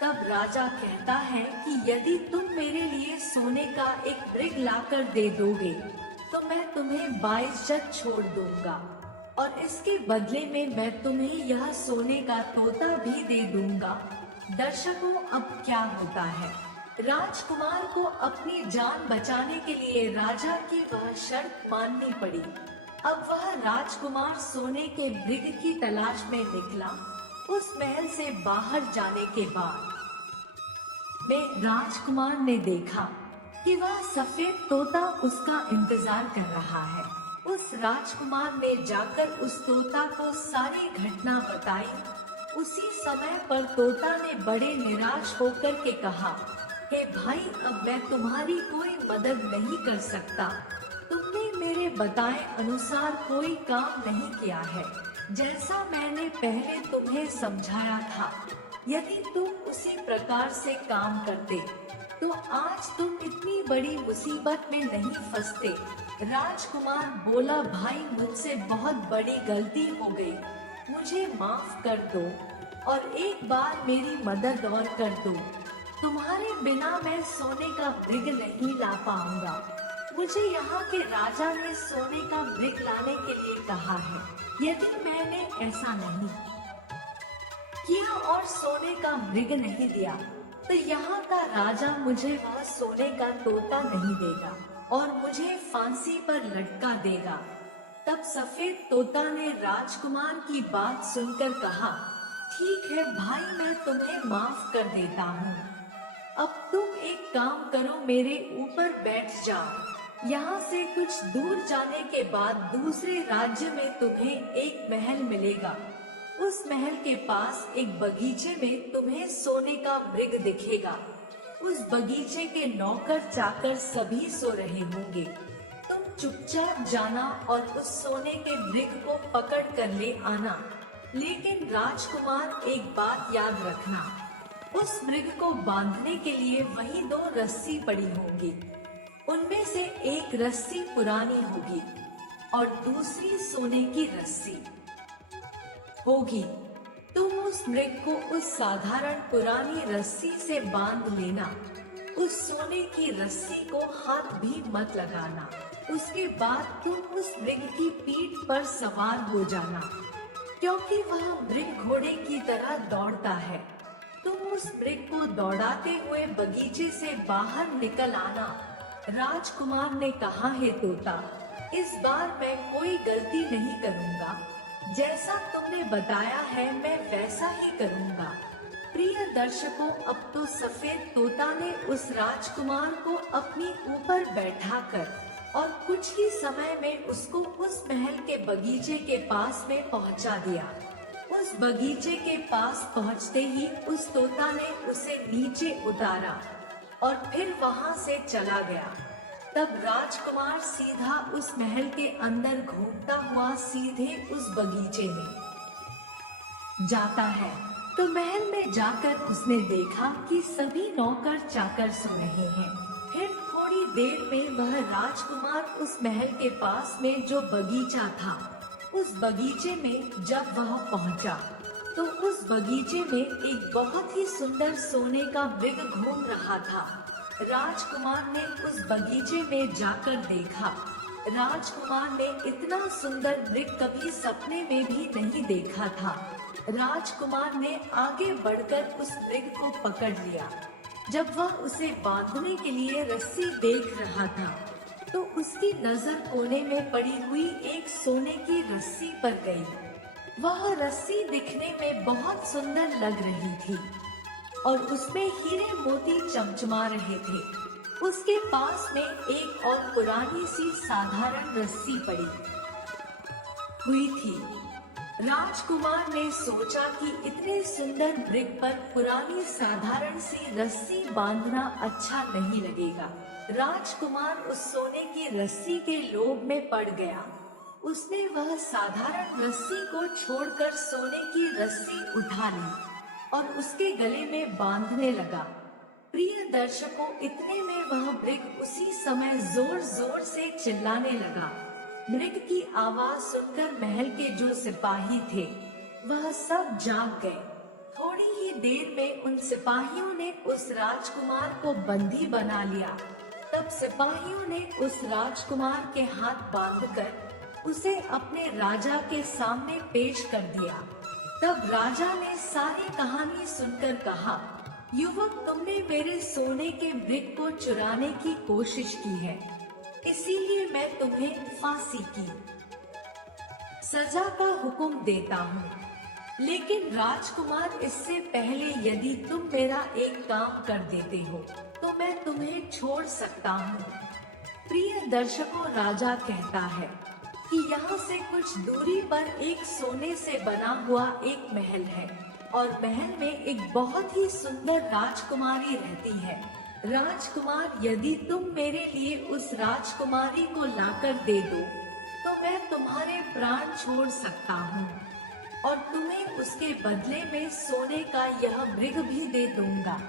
तब राजा कहता है कि यदि तुम मेरे लिए सोने का एक मृग लाकर दे दोगे तो मैं तुम्हें बाइज्जत छोड़ दूंगा, और इसके बदले में मैं तुम्हें यह सोने का तोता भी दे दूंगा। दर्शकों, अब क्या होता है, राजकुमार को अपनी जान बचाने के लिए राजा की वह शर्त माननी पड़ी। अब वह राजकुमार सोने के मृग की तलाश में निकला। उस महल से बाहर जाने के बाद में राजकुमार ने देखा कि वह सफेद तोता उसका इंतजार कर रहा है। उस राजकुमार ने जाकर उस तोता को सारी घटना बताई। उसी समय पर तोता ने बड़े निराश होकर के कहा, हे भाई, अब मैं तुम्हारी कोई मदद नहीं कर सकता। तुमने मेरे बताए अनुसार कोई काम नहीं किया है, जैसा मैंने पहले तुम्हें समझाया था। यदि तुम उसी प्रकार से काम करते तो आज तुम इतनी बड़ी मुसीबत में नहीं फंसते। राजकुमार बोला, भाई, मुझसे बहुत बड़ी गलती हो गई, मुझे माफ कर दो और एक बार मेरी मदद और कर दो। तुम्हारे बिना मैं सोने का मृग नहीं ला पाऊंगा। मुझे यहाँ के राजा ने सोने का मृग लाने के लिए कहा है। यदि मैंने ऐसा नहीं किया और सोने का मृग नहीं दिया तो यहाँ का राजा मुझे वह सोने का तोता नहीं देगा और मुझे फांसी पर लटका देगा। तब सफेद तोता ने राजकुमार की बात सुनकर कहा, ठीक है भाई, मैं तुम्हें माफ कर देता हूँ। अब तुम एक काम करो, मेरे ऊपर बैठ जाओ। यहाँ से कुछ दूर जाने के बाद दूसरे राज्य में तुम्हें एक महल मिलेगा। उस महल के पास एक बगीचे में तुम्हें सोने का मृग दिखेगा। उस बगीचे के नौकर चाकर सभी सो रहे होंगे। तुम चुपचाप जाना और उस सोने के मृग को पकड़ कर ले आना। लेकिन राजकुमार, एक बात याद रखना, उस मृग को बांधने के लिए वही 2 रस्सी पड़ी होंगी। उनमें से एक रस्सी पुरानी होगी और दूसरी सोने की रस्सी होगी। तुम उस मृग को उस साधारण पुरानी रस्सी से बांध लेना। उस सोने की रस्सी को हाथ भी मत लगाना। उसके बाद तुम उस मृग की पीठ पर सवार हो जाना, क्योंकि वह मृग घोड़े की तरह दौड़ता है। तुम उस मृग को दौड़ाते हुए बगीचे से बाहर निकल आना। राजकुमार ने कहा, हे तोता, इस बार मैं कोई गलती नहीं करूँगा। जैसा तुमने बताया है मैं वैसा ही करूँगा। प्रिय दर्शकों, अब तो सफेद तोता ने उस राजकुमार को अपनी ऊपर बैठाकर और कुछ ही समय में उसको उस महल के बगीचे के पास में पहुंचा दिया। उस बगीचे के पास पहुंचते ही उस तोता ने उसे नीचे उतारा और फिर वहां से चला गया। तब राजकुमार सीधा उस महल के अंदर घूमता हुआ सीधे उस बगीचे में जाता है। तो महल में जाकर उसने देखा कि सभी नौकर चाकर सो रहे हैं। फिर थोड़ी देर में वह राजकुमार उस महल के पास में जो बगीचा था, उस बगीचे में जब वह पहुंचा तो उस बगीचे में एक बहुत ही सुंदर सोने का मृग घूम रहा था। राजकुमार ने उस बगीचे में जाकर देखा। राजकुमार ने इतना सुंदर मृग कभी सपने में भी नहीं देखा था। राजकुमार ने आगे बढ़कर उस मृग को पकड़ लिया। जब वह उसे बांधने के लिए रस्सी देख रहा था तो उसकी नजर कोने में पड़ी हुई एक सोने की रस्सी पर गई। वह रस्सी दिखने में बहुत सुंदर लग रही थी और उसमें हीरे मोती चमचमा रहे थे। उसके पास में एक और पुरानी सी साधारण रस्सी पड़ी हुई थी। राजकुमार ने सोचा कि इतने सुंदर मृग पर पुरानी साधारण सी रस्सी बांधना अच्छा नहीं लगेगा। राजकुमार उस सोने की रस्सी के लोभ में पड़ गया। उसने वह साधारण रस्सी को छोड़कर सोने की रस्सी उठा ली और उसके गले में बांधने लगा। प्रिय दर्शकों, इतने में वह मृग उसी समय जोर जोर से चिल्लाने लगा। मृग की आवाज सुनकर महल के जो सिपाही थे वह सब जाग गए। थोड़ी ही देर में उन सिपाहियों ने उस राजकुमार को बंदी बना लिया। तब सिपाहियों ने उस राजकुमार के हाथ बांधकर उसे अपने राजा के सामने पेश कर दिया। तब राजा ने सारी कहानी सुनकर कहा, युवक, तुमने मेरे सोने के मृग को चुराने की कोशिश की है, इसीलिए मैं तुम्हें फांसी की सजा का हुक्म देता हूँ। लेकिन राजकुमार, इससे पहले यदि तुम मेरा एक काम कर देते हो तो मैं तुम्हें छोड़ सकता हूँ। प्रिय दर्शकों, राजा कहता है कि यहाँ से कुछ दूरी पर एक सोने से बना हुआ एक महल है और महल में एक बहुत ही सुंदर राजकुमारी रहती है। राजकुमार, यदि तुम मेरे लिए उस राजकुमारी को लाकर दे दो तो मैं तुम्हारे प्राण छोड़ सकता हूँ और तुम्हें उसके बदले में सोने का यह मृग भी दे दूंगा।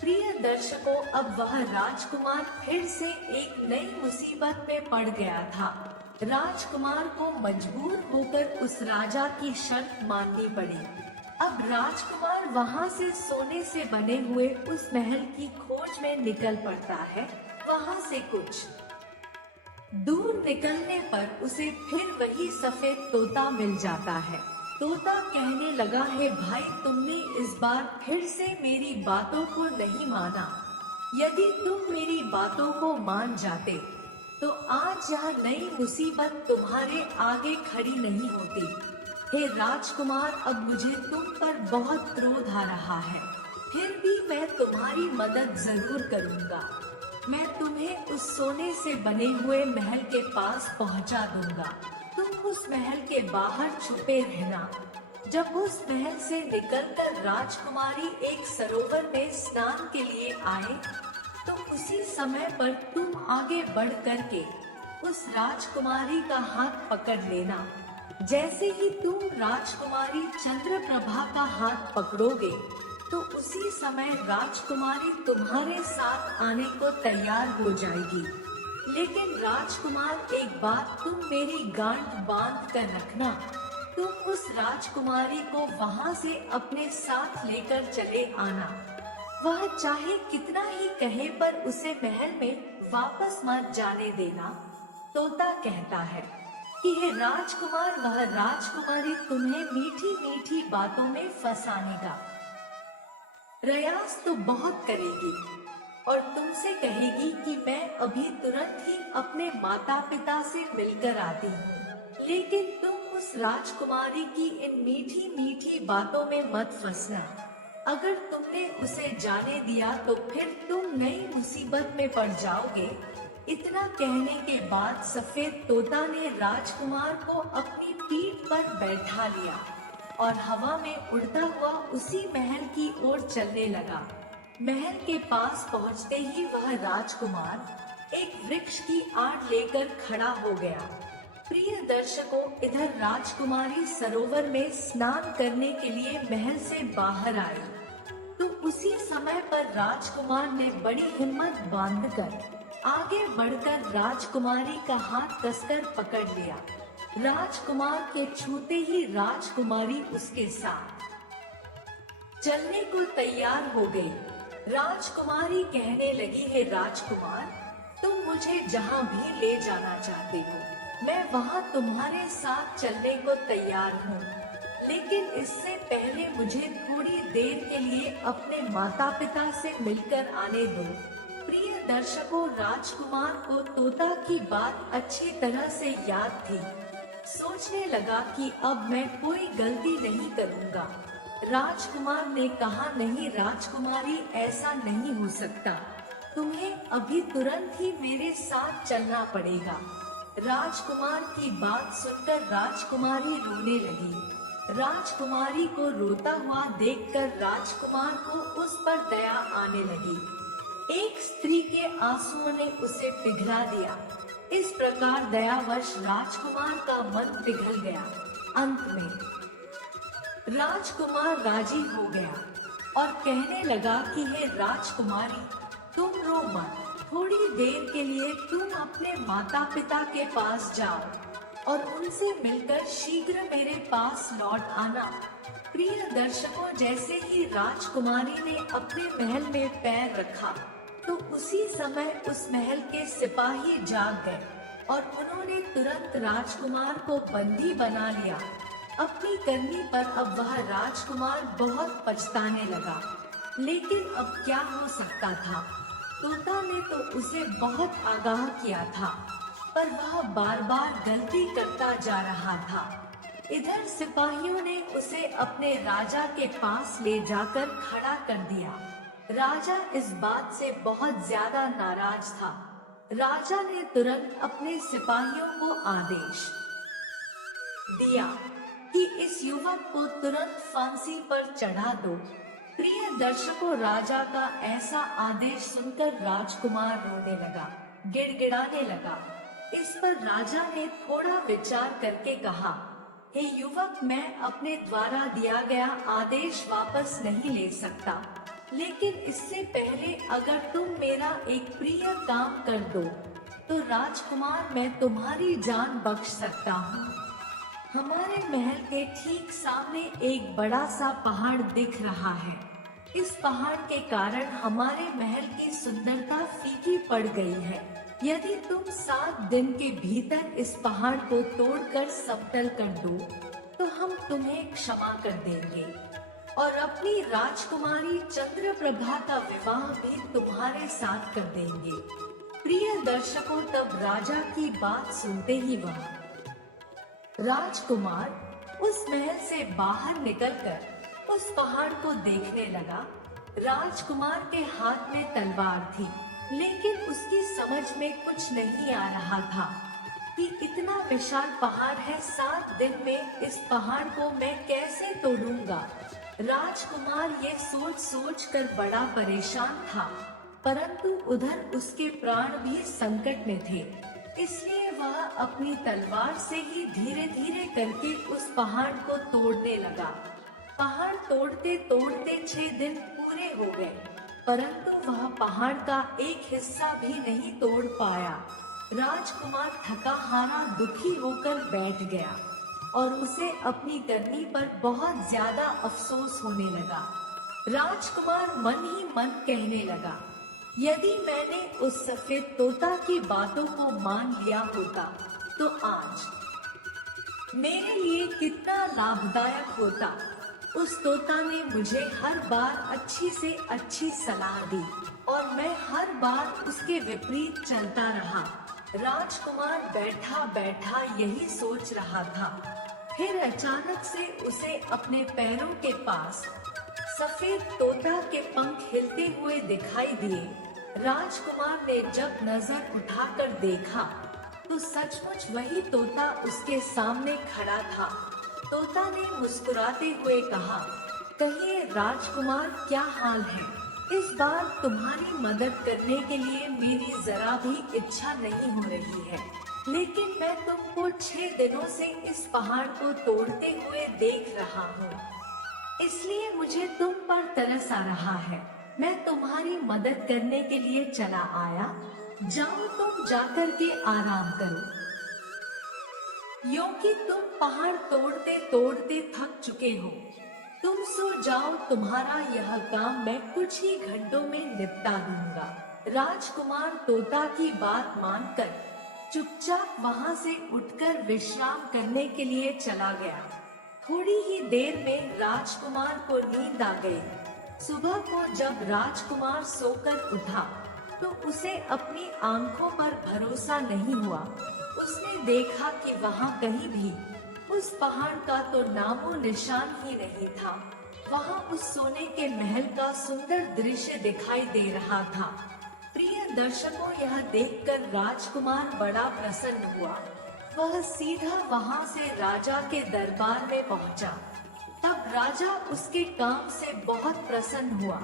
प्रिय दर्शकों, अब वह राजकुमार फिर से एक नई मुसीबत में पड़ गया था। राजकुमार को मजबूर होकर उस राजा की शर्त माननी पड़ी। अब राजकुमार वहां से सोने से बने हुए उस महल की खोज में निकल पड़ता है। वहां से कुछ दूर निकलने पर उसे फिर वही सफेद तोता मिल जाता है। तोता कहने लगा, है भाई, तुमने इस बार फिर से मेरी बातों को नहीं माना। यदि तुम मेरी बातों को मान जाते तो आज यह नई मुसीबत तुम्हारे आगे खड़ी नहीं होती। हे राजकुमार, अब मुझे तुम पर बहुत क्रोध आ रहा है, फिर भी मैं तुम्हारी मदद जरूर करूंगा। मैं तुम्हें उस सोने से बने हुए महल के पास पहुंचा दूंगा। तुम उस महल के बाहर छुपे रहना। जब उस महल से निकलकर राजकुमारी एक सरोवर में स्नान के लिए आए तो उसी समय पर तुम आगे बढ़ करके उस राजकुमारी का हाथ पकड़ लेना। जैसे ही तुम राजकुमारी चंद्रप्रभा का हाथ पकड़ोगे तो उसी समय राजकुमारी तुम्हारे साथ आने को तैयार हो जाएगी। लेकिन राजकुमार, एक बात तुम मेरी गांठ बांध कर रखना, तुम उस राजकुमारी को वहां से अपने साथ लेकर चले आना। वह चाहे कितना ही कहे पर उसे महल में वापस मत जाने देना। तोता कहता है कि हे राजकुमार, वह राजकुमारी तुम्हें मीठी मीठी बातों में फंसाने का प्रयास तो बहुत करेगी और तुमसे कहेगी कि मैं अभी तुरंत ही अपने माता पिता से मिलकर आती हूँ। लेकिन तुम उस राजकुमारी की इन मीठी मीठी बातों में मत फंसना। अगर तुमने उसे जाने दिया तो फिर तुम नई मुसीबत में पड़ जाओगे। इतना कहने के बाद सफेद तोता ने राजकुमार को अपनी पीठ पर बैठा लिया और हवा में उड़ता हुआ उसी महल की ओर चलने लगा। महल के पास पहुंचते ही वह राजकुमार एक वृक्ष की आड़ लेकर खड़ा हो गया। प्रिय दर्शकों, इधर राजकुमारी सरोवर में स्नान करने के लिए महल से बाहर आई तो उसी समय पर राजकुमार ने बड़ी हिम्मत बांधकर आगे बढ़कर राजकुमारी का हाथ कसकर पकड़ लिया। राजकुमार के छूते ही राजकुमारी उसके साथ चलने को तैयार हो गई। राजकुमारी कहने लगी, है राजकुमार, तुम मुझे जहाँ भी ले जाना चाहते हो मैं वहाँ तुम्हारे साथ चलने को तैयार हूँ, लेकिन इससे पहले मुझे थोड़ी देर के लिए अपने माता पिता से मिलकर आने दो। प्रिय दर्शकों, राजकुमार को तोता की बात अच्छी तरह से याद थी। सोचने लगा कि अब मैं कोई गलती नहीं करूँगा। राजकुमार ने कहा, नहीं राजकुमारी, ऐसा नहीं हो सकता, तुम्हें अभी तुरंत ही मेरे साथ चलना पड़ेगा। राजकुमार की बात सुनकर राजकुमारी रोने लगी। राजकुमारी को रोता हुआ देखकर राजकुमार को उस पर दया आने लगी। एक स्त्री के आंसुओं ने उसे पिघला दिया। इस प्रकार दयावश राजकुमार का मन पिघल गया। अंत में राजकुमार राजी हो गया और कहने लगा कि हे राजकुमारी, तुम रो मत। थोड़ी देर के लिए तुम अपने माता पिता के पास जाओ और उनसे मिलकर शीघ्र मेरे पास लौट आना। प्रिय दर्शकों, जैसे ही राजकुमारी ने अपने महल में पैर रखा तो उसी समय उस महल के सिपाही जाग गए और उन्होंने तुरंत राजकुमार को बंदी बना लिया। अपनी करनी पर अब वह राजकुमार बहुत पछताने लगा, लेकिन अब क्या हो सकता था। तोता ने तो उसे बहुत आगाह किया था, पर वह बार बार गलती करता जा रहा था। इधर सिपाहियों ने उसे अपने राजा के पास ले जाकर खड़ा कर दिया। राजा इस बात से बहुत ज्यादा नाराज था। राजा ने तुरंत अपने सिपाहियों को आदेश दिया कि इस युवक को तुरंत फांसी पर चढ़ा दो। प्रिय दर्शकों, राजा का ऐसा आदेश सुनकर राजकुमार रोने लगा, गिड़गिड़ाने लगा। इस पर राजा ने थोड़ा विचार करके कहा, हे युवक, मैं अपने द्वारा दिया गया आदेश वापस नहीं ले सकता, लेकिन इससे पहले अगर तुम मेरा एक प्रिय काम कर दो तो राजकुमार, मैं तुम्हारी जान बख्श सकता हूँ। हमारे महल के ठीक सामने एक बड़ा सा पहाड़ दिख रहा है। इस पहाड़ के कारण हमारे महल की सुंदरता फीकी पड़ गई है। यदि तुम 7 दिन के भीतर इस पहाड़ को तोड़कर समतल कर दो तो हम तुम्हें क्षमा कर देंगे और अपनी राजकुमारी चंद्रप्रभा का विवाह भी तुम्हारे साथ कर देंगे। प्रिय दर्शकों, तब राजा की बात सुनते ही वह राजकुमार उस महल से बाहर निकलकर उस पहाड़ को देखने लगा। राजकुमार के हाथ में तलवार थी, लेकिन उसकी समझ में कुछ नहीं आ रहा था कि इतना विशाल पहाड़ है, 7 दिन में इस पहाड़ को मैं कैसे तोड़ूंगा। राजकुमार ये सोच सोच कर बड़ा परेशान था, परंतु उधर उसके प्राण भी संकट में थे। इसलिए वह अपनी तलवार से ही धीरे धीरे करके उस पहाड़ को तोड़ने लगा। पहाड़ तोड़ते तोड़ते 6 दिन पूरे हो गए, परंतु वह पहाड़ का एक हिस्सा भी नहीं तोड़ पाया। राजकुमार थका हारा दुखी होकर बैठ गया और उसे अपनी करनी पर बहुत ज्यादा अफसोस होने लगा। राजकुमार मन ही मन कहने लगा, यदि मैंने उस सफेद तोता की बातों को मान लिया होता तो आज मेरे लिए कितना लाभदायक होता। उस तोता ने मुझे हर बार अच्छी से अच्छी सलाह दी और मैं हर बार उसके विपरीत चलता रहा। राजकुमार बैठा बैठा यही सोच रहा था। फिर अचानक से उसे अपने पैरों के पास सफेद तोता के पंख हिलते हुए दिखाई दिए। राजकुमार ने जब नजर उठाकर देखा तो सचमुच वही तोता उसके सामने खड़ा था। तोता ने मुस्कुराते हुए कहा, कहिए राजकुमार, क्या हाल है? इस बार तुम्हारी मदद करने के लिए मेरी जरा भी इच्छा नहीं हो रही है, लेकिन मैं तुमको 6 दिनों से इस पहाड़ को तोड़ते हुए देख रहा हूँ, इसलिए मुझे तुम पर तरस आ रहा है। मैं तुम्हारी मदद करने के लिए चला आया। जाओ, तुम जाकर के आराम करो, क्योंकि तुम पहाड़ तोड़ते तोड़ते थक चुके हो। तुम सो जाओ, तुम्हारा यह काम मैं कुछ ही घंटों में निपटा दूंगा। राजकुमार तोता की बात मानकर चुपचाप वहां से उठकर विश्राम करने के लिए चला गया। थोड़ी ही देर में राजकुमार को नींद आ गई। सुबह को जब राजकुमार सोकर उठा तो उसे अपनी आंखों पर भरोसा नहीं हुआ। उसने देखा कि वहां कहीं भी उस पहाड़ का तो नामो निशान ही नहीं था। वहां उस सोने के महल का सुंदर दृश्य दिखाई दे रहा था। प्रिय दर्शकों, यह देखकर राजकुमार बड़ा प्रसन्न हुआ। वह सीधा वहां से राजा के दरबार में पहुंचा। तब राजा उसके काम से बहुत प्रसन्न हुआ।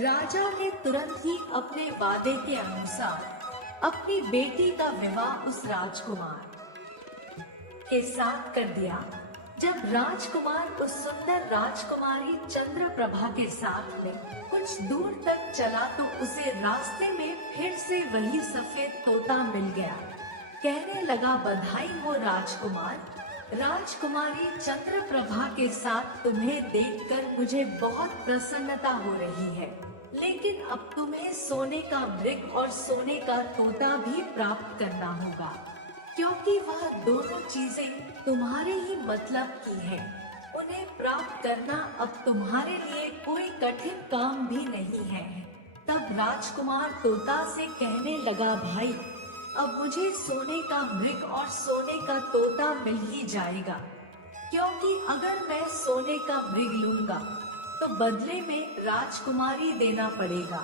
राजा ने तुरंत ही अपने वादे के अनुसार अपनी बेटी का विवाह उस राजकुमार के साथ कर दिया। जब राजकुमार उस सुंदर राजकुमारी चंद्रप्रभा के साथ में कुछ दूर तक चला तो उसे रास्ते में फिर से वही सफेद तोता मिल गया। कहने लगा, बधाई हो राजकुमार, राजकुमारी चंद्रप्रभा के साथ तुम्हें देखकर मुझे बहुत प्रसन्नता हो रही है, लेकिन अब तुम्हें सोने का मृग और सोने का तोता भी प्राप्त करना होगा, क्योंकि वह दोनों चीजें तुम्हारे ही मतलब की है। उन्हें प्राप्त करना अब तुम्हारे लिए कोई कठिन काम भी नहीं है। तब राजकुमार तोता से कहने लगा, भाई अब मुझे सोने का मृग और सोने का तोता मिल ही जाएगा, क्योंकि अगर मैं सोने का मृग लूंगा तो बदले में राजकुमारी देना पड़ेगा,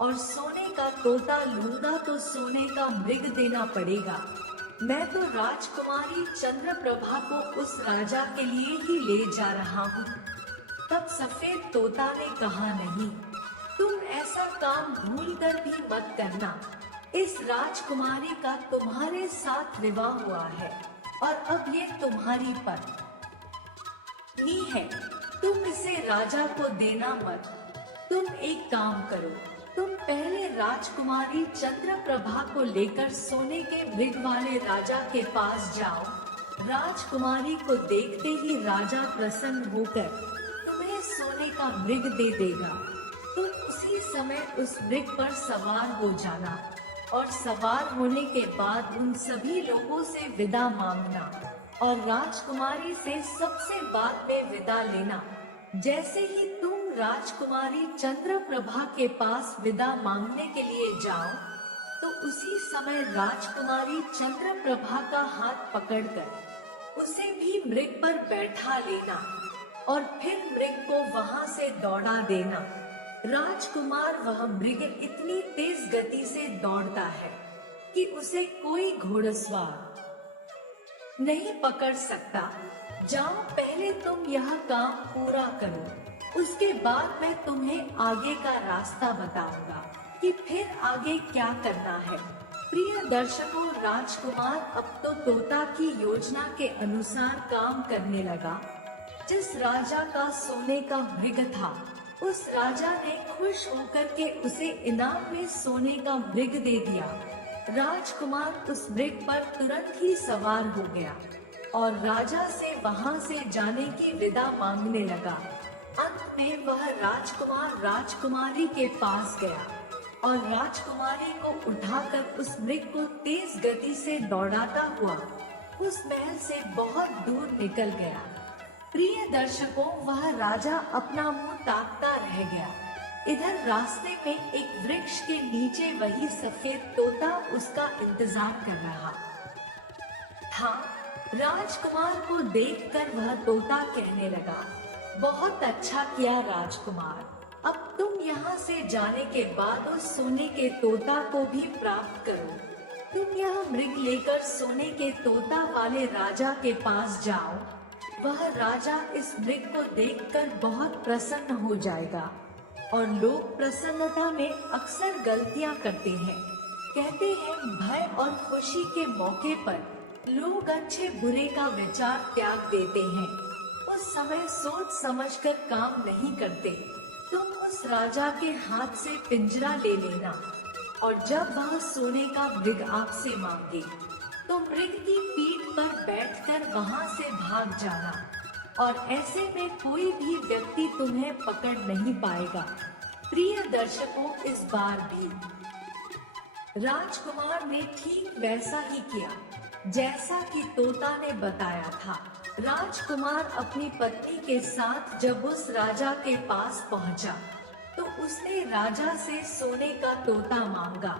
और सोने का तोता लूंगा तो सोने का मृग देना पड़ेगा। मैं तो राजकुमारी चंद्रप्रभा को उस राजा के लिए ही ले जा रहा हूँ। तब सफेद तोता ने कहा, नहीं, तुम ऐसा काम भूल कर भी मत करना। इस राजकुमारी का तुम्हारे साथ विवाह हुआ है और अब ये तुम्हारी पत्नी है। तुम इसे राजा को देना मत। तुम एक काम करो, तुम पहले राजकुमारी चंद्रप्रभा को लेकर सोने के मृग वाले राजा के पास जाओ। राजकुमारी को देखते ही राजा प्रसन्न होकर तुम्हें सोने का मृग दे देगा। तुम उसी समय उस मृग पर सवार हो जाना और सवार होने के बाद उन सभी लोगों से विदा मांगना और राजकुमारी से सबसे बाद में विदा लेना। जैसे ही तुम राजकुमारी चंद्रप्रभा के पास विदा मांगने के लिए जाओ तो उसी समय राजकुमारी चंद्रप्रभा का हाथ पकड़कर उसे भी मृग पर बैठा लेना और फिर मृग को वहां से दौड़ा देना। राजकुमार वह मृग इतनी तेज गति से दौड़ता है कि उसे कोई घोड़सवार नहीं पकड़ सकता। जाओ, पहले तुम यह काम पूरा करो, उसके बाद मैं तुम्हें आगे का रास्ता बताऊंगा कि फिर आगे क्या करना है। प्रिय दर्शकों, राजकुमार अब तो तोता की योजना के अनुसार काम करने लगा। जिस राजा का सोने का मृग था, उस राजा ने खुश होकर के उसे इनाम में सोने का मृग दे दिया। राजकुमार उस मृग पर तुरंत ही सवार हो गया और राजा से वहां से जाने की विदा मांगने लगा। अंत में वह राजकुमार राजकुमारी के पास गया और राजकुमारी को उठाकर उस मृग को तेज गति से दौड़ाता हुआ उस महल से बहुत दूर निकल गया। प्रिय दर्शकों, वह राजा अपना मुंह ताकता रह गया। इधर रास्ते में एक वृक्ष के नीचे वही सफेद तोता उसका इंतजार कर रहा था। राजकुमार को देखकर वह तोता कहने लगा, बहुत अच्छा किया राजकुमार, अब तुम यहाँ से जाने के बाद उस सोने के तोता को भी प्राप्त करो। तुम यह मृग लेकर सोने के तोता वाले राजा के पास जाओ। वह राजा इस मृग को देखकर बहुत प्रसन्न हो जाएगा। और लोग प्रसन्नता में अक्सर गलतियां करते हैं। कहते हैं, भय और खुशी के मौके पर लोग अच्छे बुरे का विचार त्याग देते हैं। उस समय सोच समझकर काम नहीं करते। तुम उस राजा के हाथ से पिंजरा ले लेना और जब वह सोने का मृग आपसे मांगे तो मृग की पीठ पर बैठकर वहां से भाग जाना और ऐसे में कोई भी व्यक्ति तुम्हें पकड़ नहीं पाएगा। प्रिय दर्शकों, इस बार भी राजकुमार ने ठीक वैसा ही किया जैसा कि तोता ने बताया था। राजकुमार अपनी पत्नी के साथ जब उस राजा के पास पहुंचा तो उसने राजा से सोने का तोता मांगा।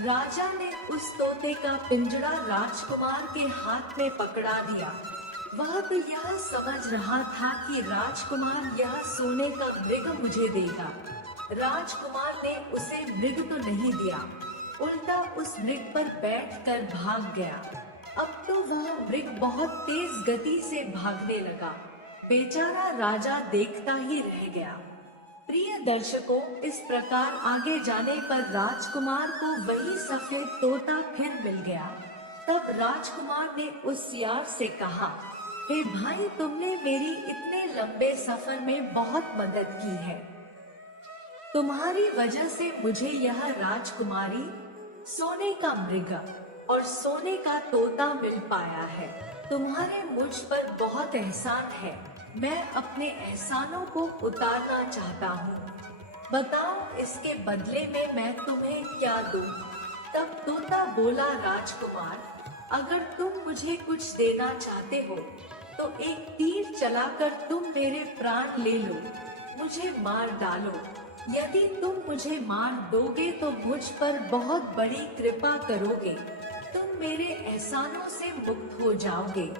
राजा ने उस तोते का पिंजरा राजकुमार के हाथ में पकड़ा दिया। वह तो यह समझ रहा था कि राजकुमार यह सोने का मृग मुझे देगा। राजकुमार ने उसे मृग तो नहीं दिया, उल्टा उस मृग पर बैठकर भाग गया। अब तो वह मृग बहुत तेज गति से भागने लगा। बेचारा राजा देखता ही रह गया। प्रिय दर्शकों, इस प्रकार आगे जाने पर राजकुमार को वही सफेद तोता फिर मिल गया। तब राजकुमार ने उस सियार से कहा, हे भाई, तुमने मेरी इतने लंबे सफर में बहुत मदद की है। तुम्हारी वजह से मुझे यह राजकुमारी, सोने का मृग और सोने का तोता मिल पाया है। तुम्हारे मुझ पर बहुत एहसान है। मैं अपने एहसानों को उतारना चाहता हूँ। बताओ, इसके बदले में मैं तुम्हें क्या दूँ? तब तोता बोला, राजकुमार, अगर तुम मुझे कुछ देना चाहते हो तो एक तीर चलाकर तुम मेरे प्राण ले लो, मुझे मार डालो। यदि तुम मुझे मार दोगे तो मुझ पर बहुत बड़ी कृपा करोगे, तुम मेरे एहसानों से मुक्त हो जाओगे।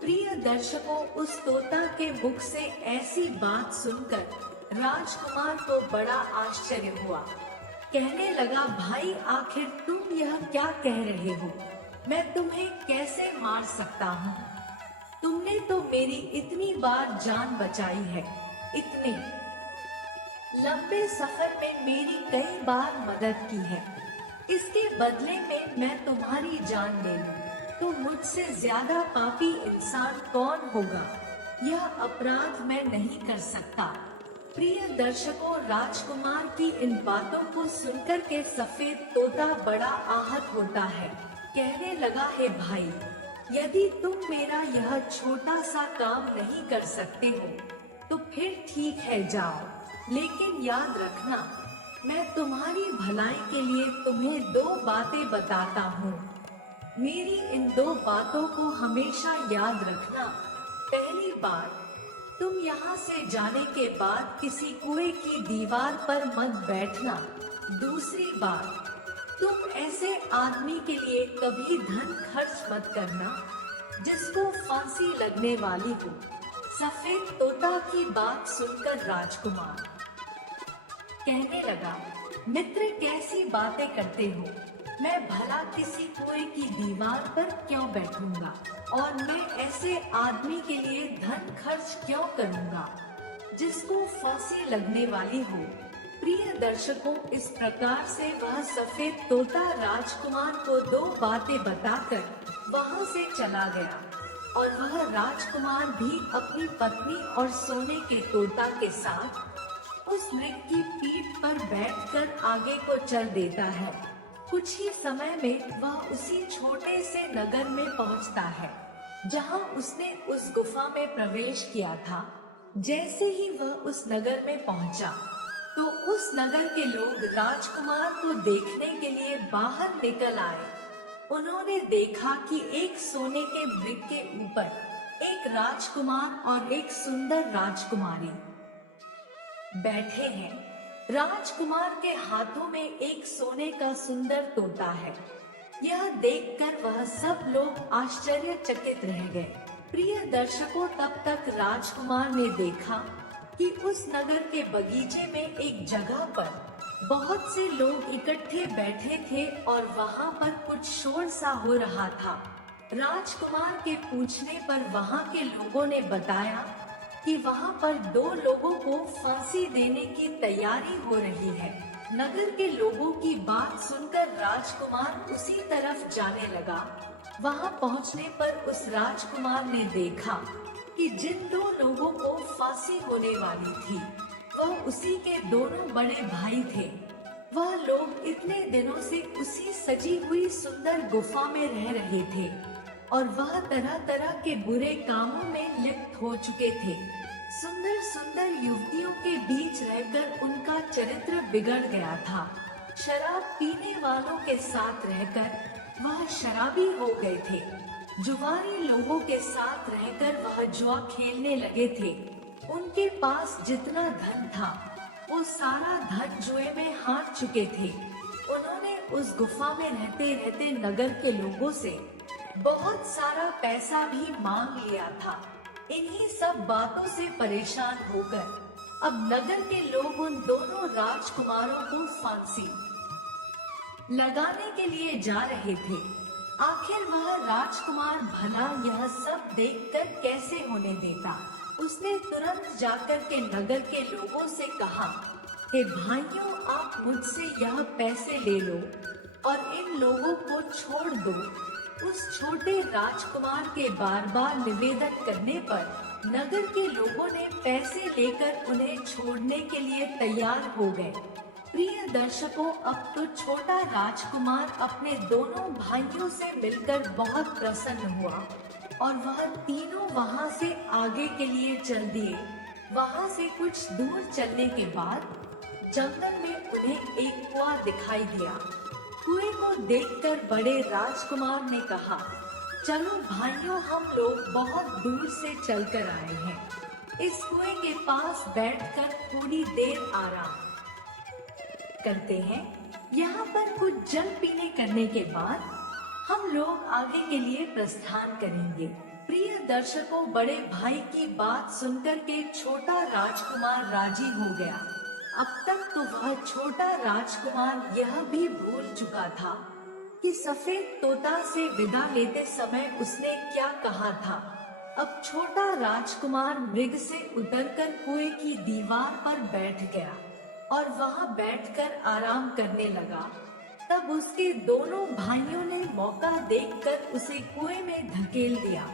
प्रिय दर्शकों, उस तोता के मुख से ऐसी बात सुनकर राजकुमार को बड़ा आश्चर्य हुआ। कहने लगा, भाई, आखिर तुम यह क्या कह रहे हो? मैं तुम्हें कैसे मार सकता हूँ? तुमने तो मेरी इतनी बार जान बचाई है, इतने लंबे सफर में मेरी कई बार मदद की है। इसके बदले में मैं तुम्हारी जान ले लूं तो मुझसे ज्यादा पापी इंसान कौन होगा? यह अपराध मैं नहीं कर सकता। प्रिय दर्शकों, राजकुमार की इन बातों को सुनकर के सफेद तोता बड़ा आहत होता है। कहने लगा, हे भाई, यदि तुम मेरा यह छोटा सा काम नहीं कर सकते हो तो फिर ठीक है, जाओ। लेकिन याद रखना, मैं तुम्हारी भलाई के लिए तुम्हें 2 बातें बताता हूँ। मेरी इन 2 बातों को हमेशा याद रखना। पहली बात, तुम यहाँ से जाने के बाद किसी कुएं की दीवार पर मत बैठना। दूसरी बात, तुम ऐसे आदमी के लिए कभी धन खर्च मत करना जिसको फांसी लगने वाली हो। सफेद तोता की बात सुनकर राजकुमार कहने लगा, मित्र, कैसी बातें करते हो? मैं भला किसी कुएं की दीवार पर क्यों बैठूंगा और मैं ऐसे आदमी के लिए धन खर्च क्यों करूंगा जिसको फांसी लगने वाली हो। प्रिय दर्शकों, इस प्रकार से वह सफेद तोता राजकुमार को 2 बातें बताकर वहां से चला गया और वह राजकुमार भी अपनी पत्नी और सोने के तोता के साथ उस मृग की पीठ पर बैठकर आगे को चल देता है। कुछ ही समय में वह उसी छोटे से नगर में पहुंचता है जहां उसने उस गुफा में प्रवेश किया था। जैसे ही वह उस नगर में पहुंचा तो उस नगर के लोग राजकुमार को देखने के लिए बाहर निकल आए। उन्होंने देखा कि एक सोने के मृग के ऊपर एक राजकुमार और एक सुंदर राजकुमारी बैठे हैं। राजकुमार के हाथों में एक सोने का सुंदर तोता है। यह देखकर वह सब लोग आश्चर्यचकित रह गए। प्रिय दर्शकों, तब तक राजकुमार ने देखा कि उस नगर के बगीचे में एक जगह पर बहुत से लोग इकट्ठे बैठे थे और वहां पर कुछ शोर सा हो रहा था। राजकुमार के पूछने पर वहां के लोगों ने बताया कि वहां पर 2 लोगों को फांसी देने की तैयारी हो रही है। नगर के लोगों की बात सुनकर राजकुमार उसी तरफ जाने लगा। वहां पहुंचने पर उस राजकुमार ने देखा कि जिन 2 लोगों को फांसी होने वाली थी वह उसी के दोनों बड़े भाई थे। वह लोग इतने दिनों से उसी सजी हुई सुंदर गुफा में रह रहे थे और वह तरह तरह के बुरे कामों में लिप्त हो चुके थे। सुंदर सुंदर युवतियों के बीच रहकर उनका चरित्र बिगड़ गया था। शराब पीने वालों के साथ रहकर वह शराबी हो गए थे। जुआरी लोगों के साथ रहकर वह जुआ खेलने लगे थे। उनके पास जितना धन था वो सारा धन जुए में हार चुके थे। उन्होंने उस गुफा में रहते रहते नगर के लोगों से बहुत सारा पैसा भी मांग लिया था। इन्हीं सब बातों से परेशान होकर अब नगर के लोग उन दोनों राजकुमारों को फांसी लगाने के लिए जा रहे थे। आखिर वह राजकुमार भला यह सब देखकर कैसे होने देता? उसने तुरंत जाकर के नगर के लोगों से कहा, हे भाइयों, आप मुझसे यह पैसे ले लो और इन लोगों को छोड़ दो। उस छोटे राजकुमार के बार बार निवेदन करने पर नगर के लोगों ने पैसे लेकर उन्हें छोड़ने के लिए तैयार हो गए। प्रिय दर्शकों, अब तो छोटा राजकुमार अपने दोनों भाइयों से मिलकर बहुत प्रसन्न हुआ और वह तीनों वहां से आगे के लिए चल दिए। वहां से कुछ दूर चलने के बाद जंगल में उन्हें एक कुआं दिखाई दिया। कुएं को देखकर बड़े राजकुमार ने कहा, चलो भाइयों, हम लोग बहुत दूर से चलकर आए हैं। इस कुएं के पास बैठकर थोड़ी देर आराम करते हैं। यहाँ पर कुछ जल पीने करने के बाद हम लोग आगे के लिए प्रस्थान करेंगे। प्रिय दर्शकों, बड़े भाई की बात सुनकर के छोटा राजकुमार राजी हो गया। अब तक तो वह छोटा राजकुमार यह भी भूल चुका था कि सफेद तोता से विदा लेते समय उसने क्या कहा था। अब छोटा राजकुमार मृग से उतरकर कुएं की दीवार पर बैठ गया और वहां बैठकर आराम करने लगा। तब उसके दोनों भाइयों ने मौका देखकर उसे कुएं में धकेल दिया।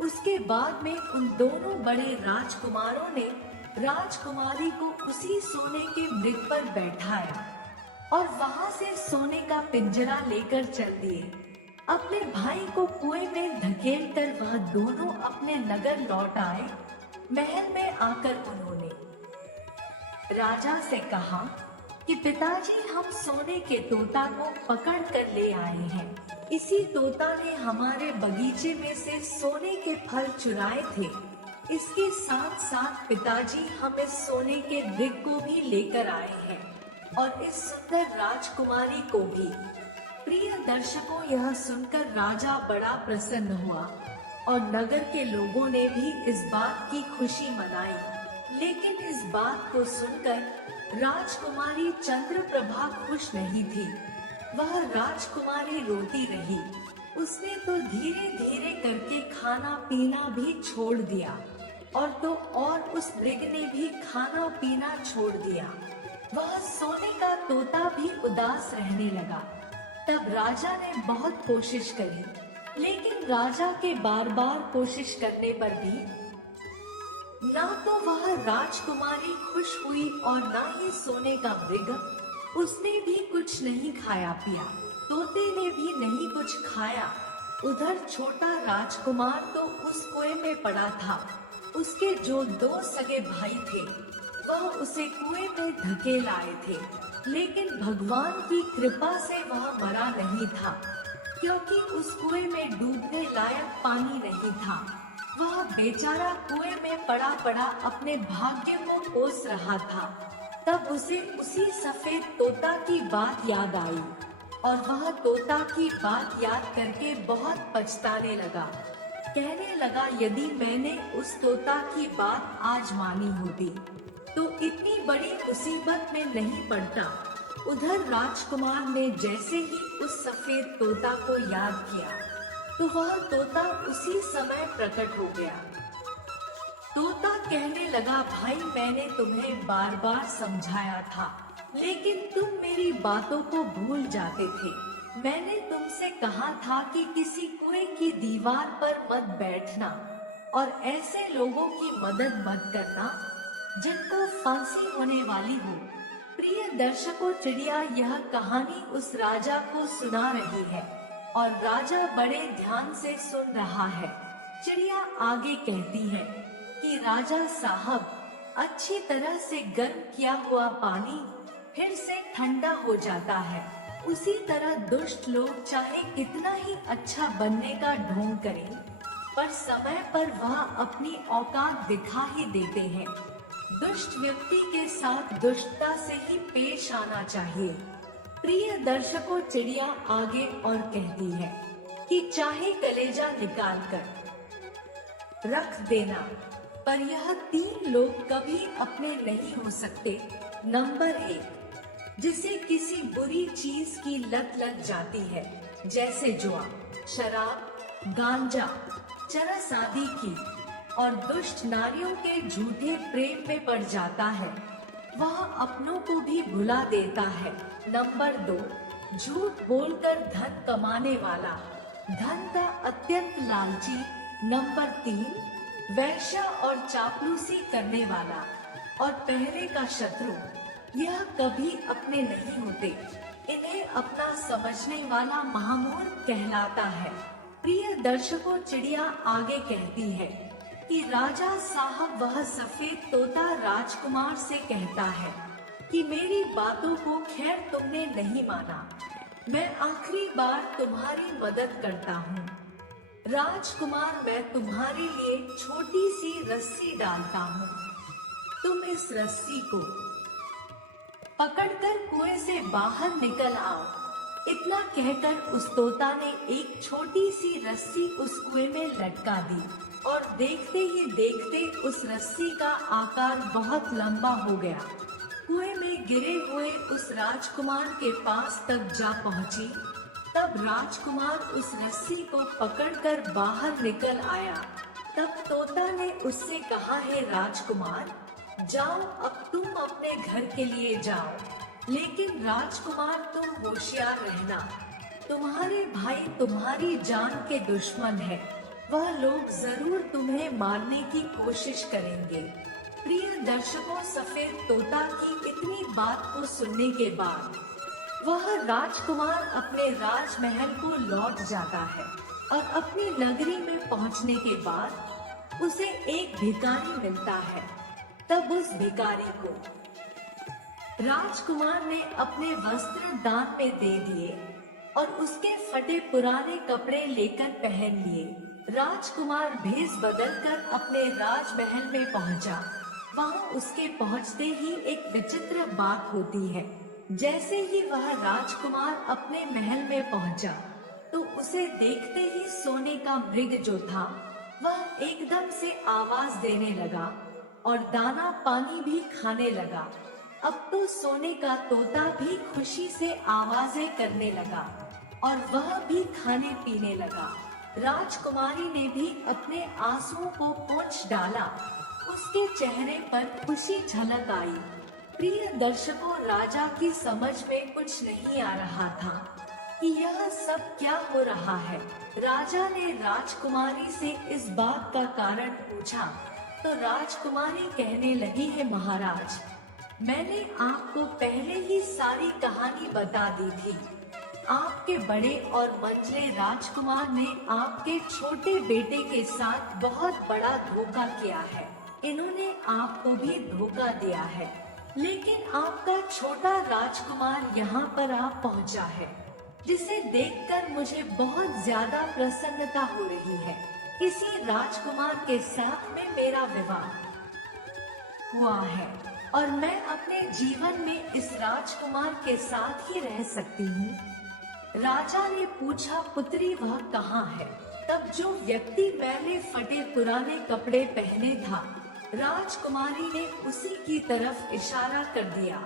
उसके बाद में उन दोनों बड़े राजकुमारों ने राजकुमारी को उसी सोने के मृग पर बैठाया और वहां से सोने का पिंजरा लेकर चल दिए। अपने भाई को कुएं में धकेलकर वह दोनों अपने नगर लौट आए। महल में आकर उन्होंने राजा से कहा कि पिताजी, हम सोने के तोता को पकड़ कर ले आए हैं। इसी तोता ने हमारे बगीचे में से सोने के फल चुराए थे। इसके साथ साथ पिताजी, हम इस सोने के मृग को भी लेकर आए हैं और इस सुंदर राजकुमारी को भी। प्रिय दर्शकों, यह सुनकर राजा बड़ा प्रसन्न हुआ और नगर के लोगों ने भी इस बात की खुशी मनाई। लेकिन इस बात को सुनकर राजकुमारी चंद्रप्रभा खुश नहीं थी। वह राजकुमारी रोती रही। उसने तो धीरे धीरे करके खाना पीना भी छोड़ दिया और उस मृग ने भी खाना पीना छोड़ दिया। वह सोने का तोता भी उदास रहने लगा। तब राजा ने बहुत कोशिश करी, लेकिन राजा के बार बार कोशिश करने पर भी ना तो वह राजकुमारी खुश हुई और ना ही सोने का मृग। उसने भी कुछ नहीं खाया पिया, तोते ने भी नहीं कुछ खाया। उधर छोटा राजकुमार तो उस कुएं में पड़ा था। उसके जो दो सगे भाई थे वह उसे कुएं में धकेल आए थे, लेकिन भगवान की कृपा से वह मरा नहीं था, क्योंकि उस कुएं में डूबने लायक पानी नहीं था। वह बेचारा कुएं में पड़ा पड़ा अपने भाग्य को कोस रहा था। तब उसे उसी सफेद तोता की बात याद आई और वह तोता की बात याद करके बहुत पछताने लगा। कहने लगा, यदि मैंने उस तोता की बात आज मानी होती तो इतनी बड़ी मुसीबत में नहीं पड़ता। उधर राजकुमार ने जैसे ही उस सफेद तोता को याद किया तो वह तोता उसी समय प्रकट हो गया। तोता कहने लगा, भाई, मैंने तुम्हें बार बार समझाया था, लेकिन तुम मेरी बातों को भूल जाते थे। मैंने तुमसे कहा था कि किसी कुएं की दीवार पर मत बैठना और ऐसे लोगों की मदद मत करना जिनको फांसी होने वाली हो। प्रिय दर्शकों, चिड़िया यह कहानी उस राजा को सुना रही है और राजा बड़े ध्यान से सुन रहा है। चिड़िया आगे कहती है कि राजा साहब, अच्छी तरह से गर्म किया हुआ पानी फिर से ठंडा हो जाता है। उसी तरह दुष्ट लोग चाहे कितना ही अच्छा बनने का ढोंग करें, पर समय पर वह अपनी औकात दिखा ही देते हैं। दुष्ट व्यक्ति के साथ दुष्टता से ही पेश आना चाहिए। प्रिय दर्शकों, चिड़िया आगे और कहती है कि चाहे कलेजा निकाल कर रख देना, पर यह तीन लोग कभी अपने नहीं हो सकते। नंबर 1, जिसे किसी बुरी चीज की लत लग जाती है, जैसे जुआ, शराब, गांजा, चरस आदि की। और दुष्ट नारियों के झूठे प्रेम में पड़ जाता है, वह अपनों को भी भुला देता है। नंबर 2, झूठ बोलकर धन कमाने वाला, धन का अत्यंत लालची। नंबर 3, वैश्य और चापलूसी करने वाला और पहले का शत्रु, यह कभी अपने नहीं होते, इन्हें अपना समझने वाला महामूर्ख कहलाता है। प्रिय दर्शकों, चिड़िया आगे कहती है कि राजा साहब वह सफेद तोता राजकुमार से कहता है कि मेरी बातों को खैर तुमने नहीं माना, मैं आखिरी बार तुम्हारी मदद करता हूँ। राजकुमार, मैं तुम्हारे लिए छोटी सी रस्सी डालता हूँ, तुम इस रस्सी को पकड़कर कुएं से बाहर निकल आओ। इतना कहकर उस तोता ने एक छोटी सी रस्सी उस कुएं में लटका दी और देखते ही देखते उस रस्सी का आकार बहुत लंबा हो गया। कुएं में गिरे हुए उस राजकुमार के पास तक जा पहुंची। तब राजकुमार उस रस्सी को पकड़कर बाहर निकल आया। तब तोता ने उससे कहा, हे राजकुमार, जाओ अब तुम अपने घर के लिए जाओ, लेकिन राजकुमार तुम होशियार रहना, तुम्हारे भाई तुम्हारी जान के दुश्मन है, वह लोग जरूर तुम्हें मारने की कोशिश करेंगे। प्रिय दर्शकों, सफेद तोता की इतनी बात को सुनने के बाद वह राजकुमार अपने राजमहल को लौट जाता है और अपनी नगरी में पहुंचने के बाद उसे एक भिखारी मिलता है। तब उस भिखारी को राजकुमार ने अपने वस्त्र दान में दे दिए और उसके फटे पुराने कपड़े लेकर पहन लिए। राजकुमार भेष बदलकर अपने राजमहल में पहुंचा। वहां उसके पहुंचते ही एक विचित्र बात होती है। जैसे ही वह राजकुमार अपने महल में पहुंचा, तो उसे देखते ही सोने का मृग जो था, वह एकदम से आवाज देने लगा और दाना पानी भी खाने लगा। अब तो सोने का तोता भी खुशी से आवाजें करने लगा और वह भी खाने पीने लगा। राजकुमारी ने भी अपने आंसुओं को पोंछ डाला। उसके चेहरे पर खुशी झलक आई। प्रिय दर्शकों, राजा की समझ में कुछ नहीं आ रहा था कि यह सब क्या हो रहा है। राजा ने राजकुमारी से इस बात का कारण पूछा, तो राजकुमारी कहने लगी, है महाराज, मैंने आपको पहले ही सारी कहानी बता दी थी। आपके बड़े और मंझले राजकुमार ने आपके छोटे बेटे के साथ बहुत बड़ा धोखा किया है। इन्होंने आपको भी धोखा दिया है, लेकिन आपका छोटा राजकुमार यहाँ पर आ पहुँचा है, जिसे देखकर मुझे बहुत ज्यादा प्रसन्नता हो रही है। इसी राजकुमार के साथ में मेरा विवाह हुआ है और मैं अपने जीवन में इस राजकुमार के साथ ही रह सकती हूँ। राजा ने पूछा, पुत्री वह कहाँ है? तब जो व्यक्ति मैले फटे पुराने कपड़े पहने था, राजकुमारी ने उसी की तरफ इशारा कर दिया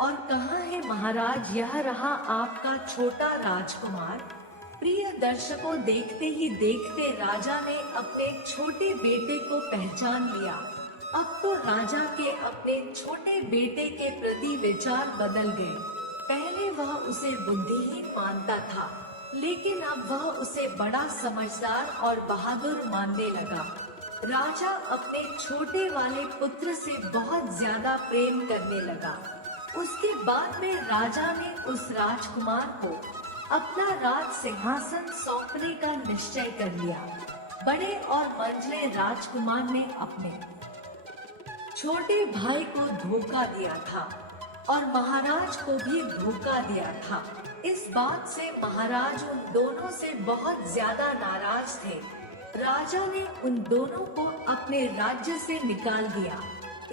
और कहा, है महाराज, यह रहा आपका छोटा राजकुमार। प्रिय दर्शकों, देखते ही देखते राजा ने अपने छोटे बेटे को पहचान लिया। अब तो राजा के अपने छोटे बेटे के प्रति विचार बदल गए। पहले वह उसे बुद्धिहीन मानता था, लेकिन अब वह उसे बड़ा समझदार और बहादुर मानने लगा। राजा अपने छोटे वाले पुत्र से बहुत ज्यादा प्रेम करने लगा। उसके बाद में राजा ने उस राजकुमार को अपना राज सिंहासन सौंपने का निश्चय कर लिया। बड़े और मंझले राजकुमार ने अपने छोटे भाई को धोखा दिया था और महाराज को भी धोखा दिया था। इस बात से महाराज उन दोनों से बहुत ज्यादा नाराज थे। राजा ने उन दोनों को अपने राज्य से निकाल दिया।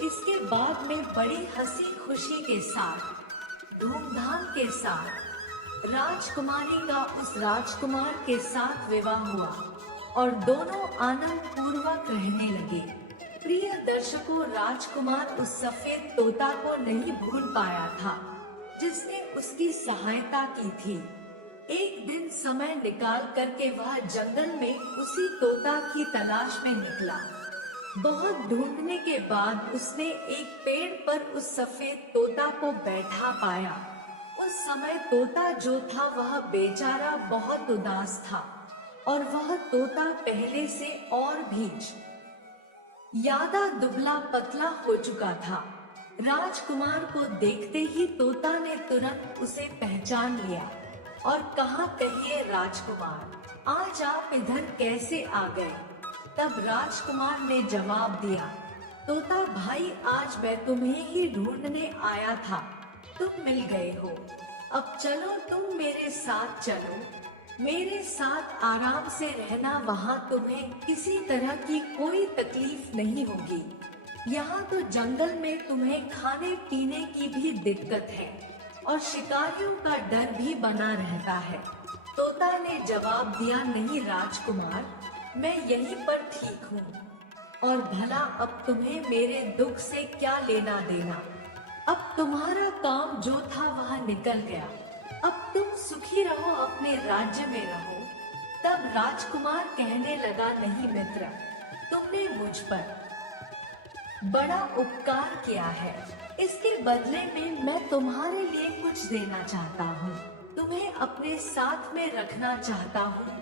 इसके बाद में बड़ी हंसी खुशी के साथ, धूमधाम के साथ राजकुमारी का उस राजकुमार के साथ विवाह हुआ और दोनों आनंद पूर्वक रहने लगे। प्रिय दर्शकों, राजकुमार उस सफेद तोता को नहीं भूल पाया था जिसने उसकी सहायता की थी। एक दिन समय निकाल करके वह जंगल में उसी तोता की तलाश में निकला। बहुत ढूंढने के बाद उसने एक पेड़ पर उस सफेद तोता को बैठा पाया। उस समय तोता जो था वह बेचारा बहुत उदास था और वह तोता पहले से और भी ज्यादा दुबला पतला हो चुका था। राजकुमार को देखते ही तोता ने तुरंत उसे पहचान लिया और कहा, कहिए राजकुमार, आज आप इधर कैसे आ गए? तब राजकुमार ने जवाब दिया, तोता भाई, आज मैं तुम्हें ही ढूंढने आया था, तुम मिल गए हो। अब चलो तुम मेरे साथ चलो, मेरे साथ आराम से रहना, वहाँ तुम्हें किसी तरह की कोई तकलीफ नहीं होगी। यहाँ तो जंगल में तुम्हें खाने पीने की भी दिक्कत है और शिकारियों का डर भी बना रहता है। तोता ने जवाब दिया, नहीं राजकुमार, मैं यहीं पर ठीक हूँ और भला अब तुम्हें मेरे दुख से क्या लेना देना? अब तुम्हारा काम जो था वह निकल गया, अब तुम सुखी रहो, अपने राज्य में रहो। तब राजकुमार कहने लगा, नहीं मित्र, तुमने मुझ पर बड़ा उपकार किया है, इसके बदले में मैं तुम्हारे लिए कुछ देना चाहता हूँ, तुम्हें अपने साथ में रखना चाहता हूँ।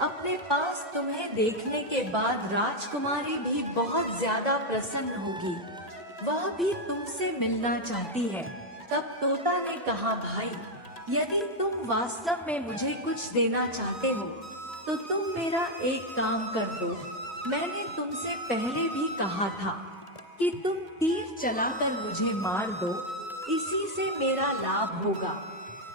अपने पास तुम्हें देखने के बाद राजकुमारी भी बहुत ज्यादा प्रसन्न होगी, वह भी तुमसे मिलना चाहती है। तब तोता ने कहा, भाई, यदि तुम वास्तव में मुझे कुछ देना चाहते हो तो तुम मेरा एक काम कर दो। मैंने तुमसे पहले भी कहा था कि तुम तीर चलाकर मुझे मार दो, इसी से मेरा लाभ होगा।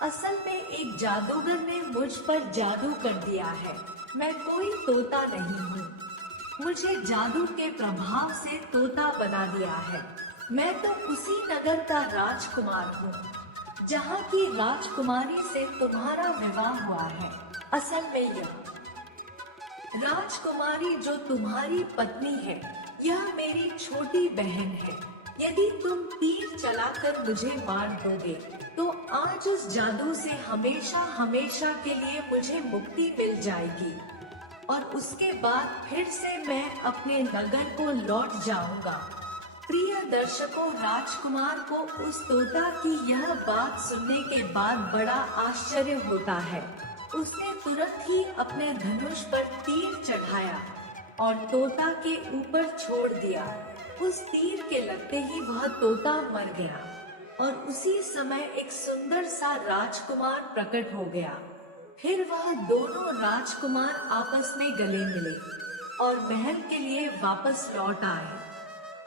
असल में एक जादूगर ने मुझ पर जादू कर दिया है, मैं कोई तोता नहीं हूँ, मुझे जादू के प्रभाव से तोता बना दिया है। मैं तो उसी नगर का राजकुमार हूँ जहाँ की राजकुमारी से तुम्हारा विवाह हुआ है। असल में यह राजकुमारी जो तुम्हारी पत्नी है, यह मेरी छोटी बहन है। यदि तुम तीर चलाकर मुझे मार दोगे तो आज उस जादू से हमेशा हमेशा के लिए मुझे मुक्ति मिल जाएगी और उसके बाद फिर से मैं अपने नगर को लौट जाऊंगा। प्रिय दर्शकों, राजकुमार को उस तोता की यह बात सुनने के बाद बड़ा आश्चर्य होता है। उसने तुरंत ही अपने धनुष पर तीर चढ़ाया और तोता के ऊपर छोड़ दिया। उस तीर के लगते ही वह तोता मर गया और उसी समय एक सुंदर सा राजकुमार प्रकट हो गया। फिर वह दोनों राजकुमार आपस में गले मिले और महल के लिए वापस लौट आए।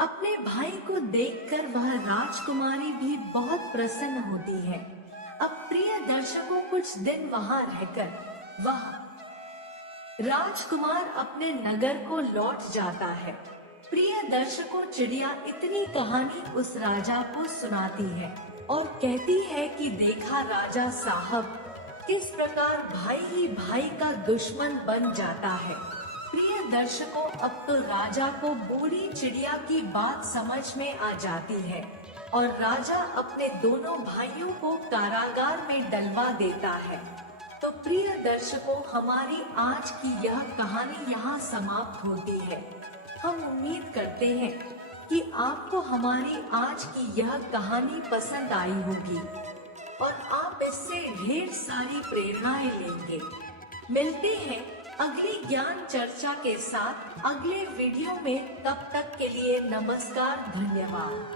अपने भाई को देखकर वह राजकुमारी भी बहुत प्रसन्न होती है। अब प्रिय दर्शकों, कुछ दिन वहां रहकर वह राजकुमार अपने नगर को लौट जाता है। प्रिय दर्शकों, चिड़िया इतनी कहानी उस राजा को सुनाती है और कहती है कि देखा राजा साहब, किस प्रकार भाई ही भाई का दुश्मन बन जाता है। प्रिय दर्शकों, अब तो राजा को बूढ़ी चिड़िया की बात समझ में आ जाती है और राजा अपने दोनों भाइयों को कारागार में डलवा देता है। तो प्रिय दर्शकों, हमारी आज की यह कहानी यहाँ समाप्त होती है। हम उम्मीद करते हैं कि आपको हमारी आज की यह कहानी पसंद आई होगी और आप इससे ढेर सारी प्रेरणाएं लेंगे। मिलते हैं अगली ज्ञान चर्चा के साथ अगले वीडियो में। तब तक के लिए नमस्कार, धन्यवाद।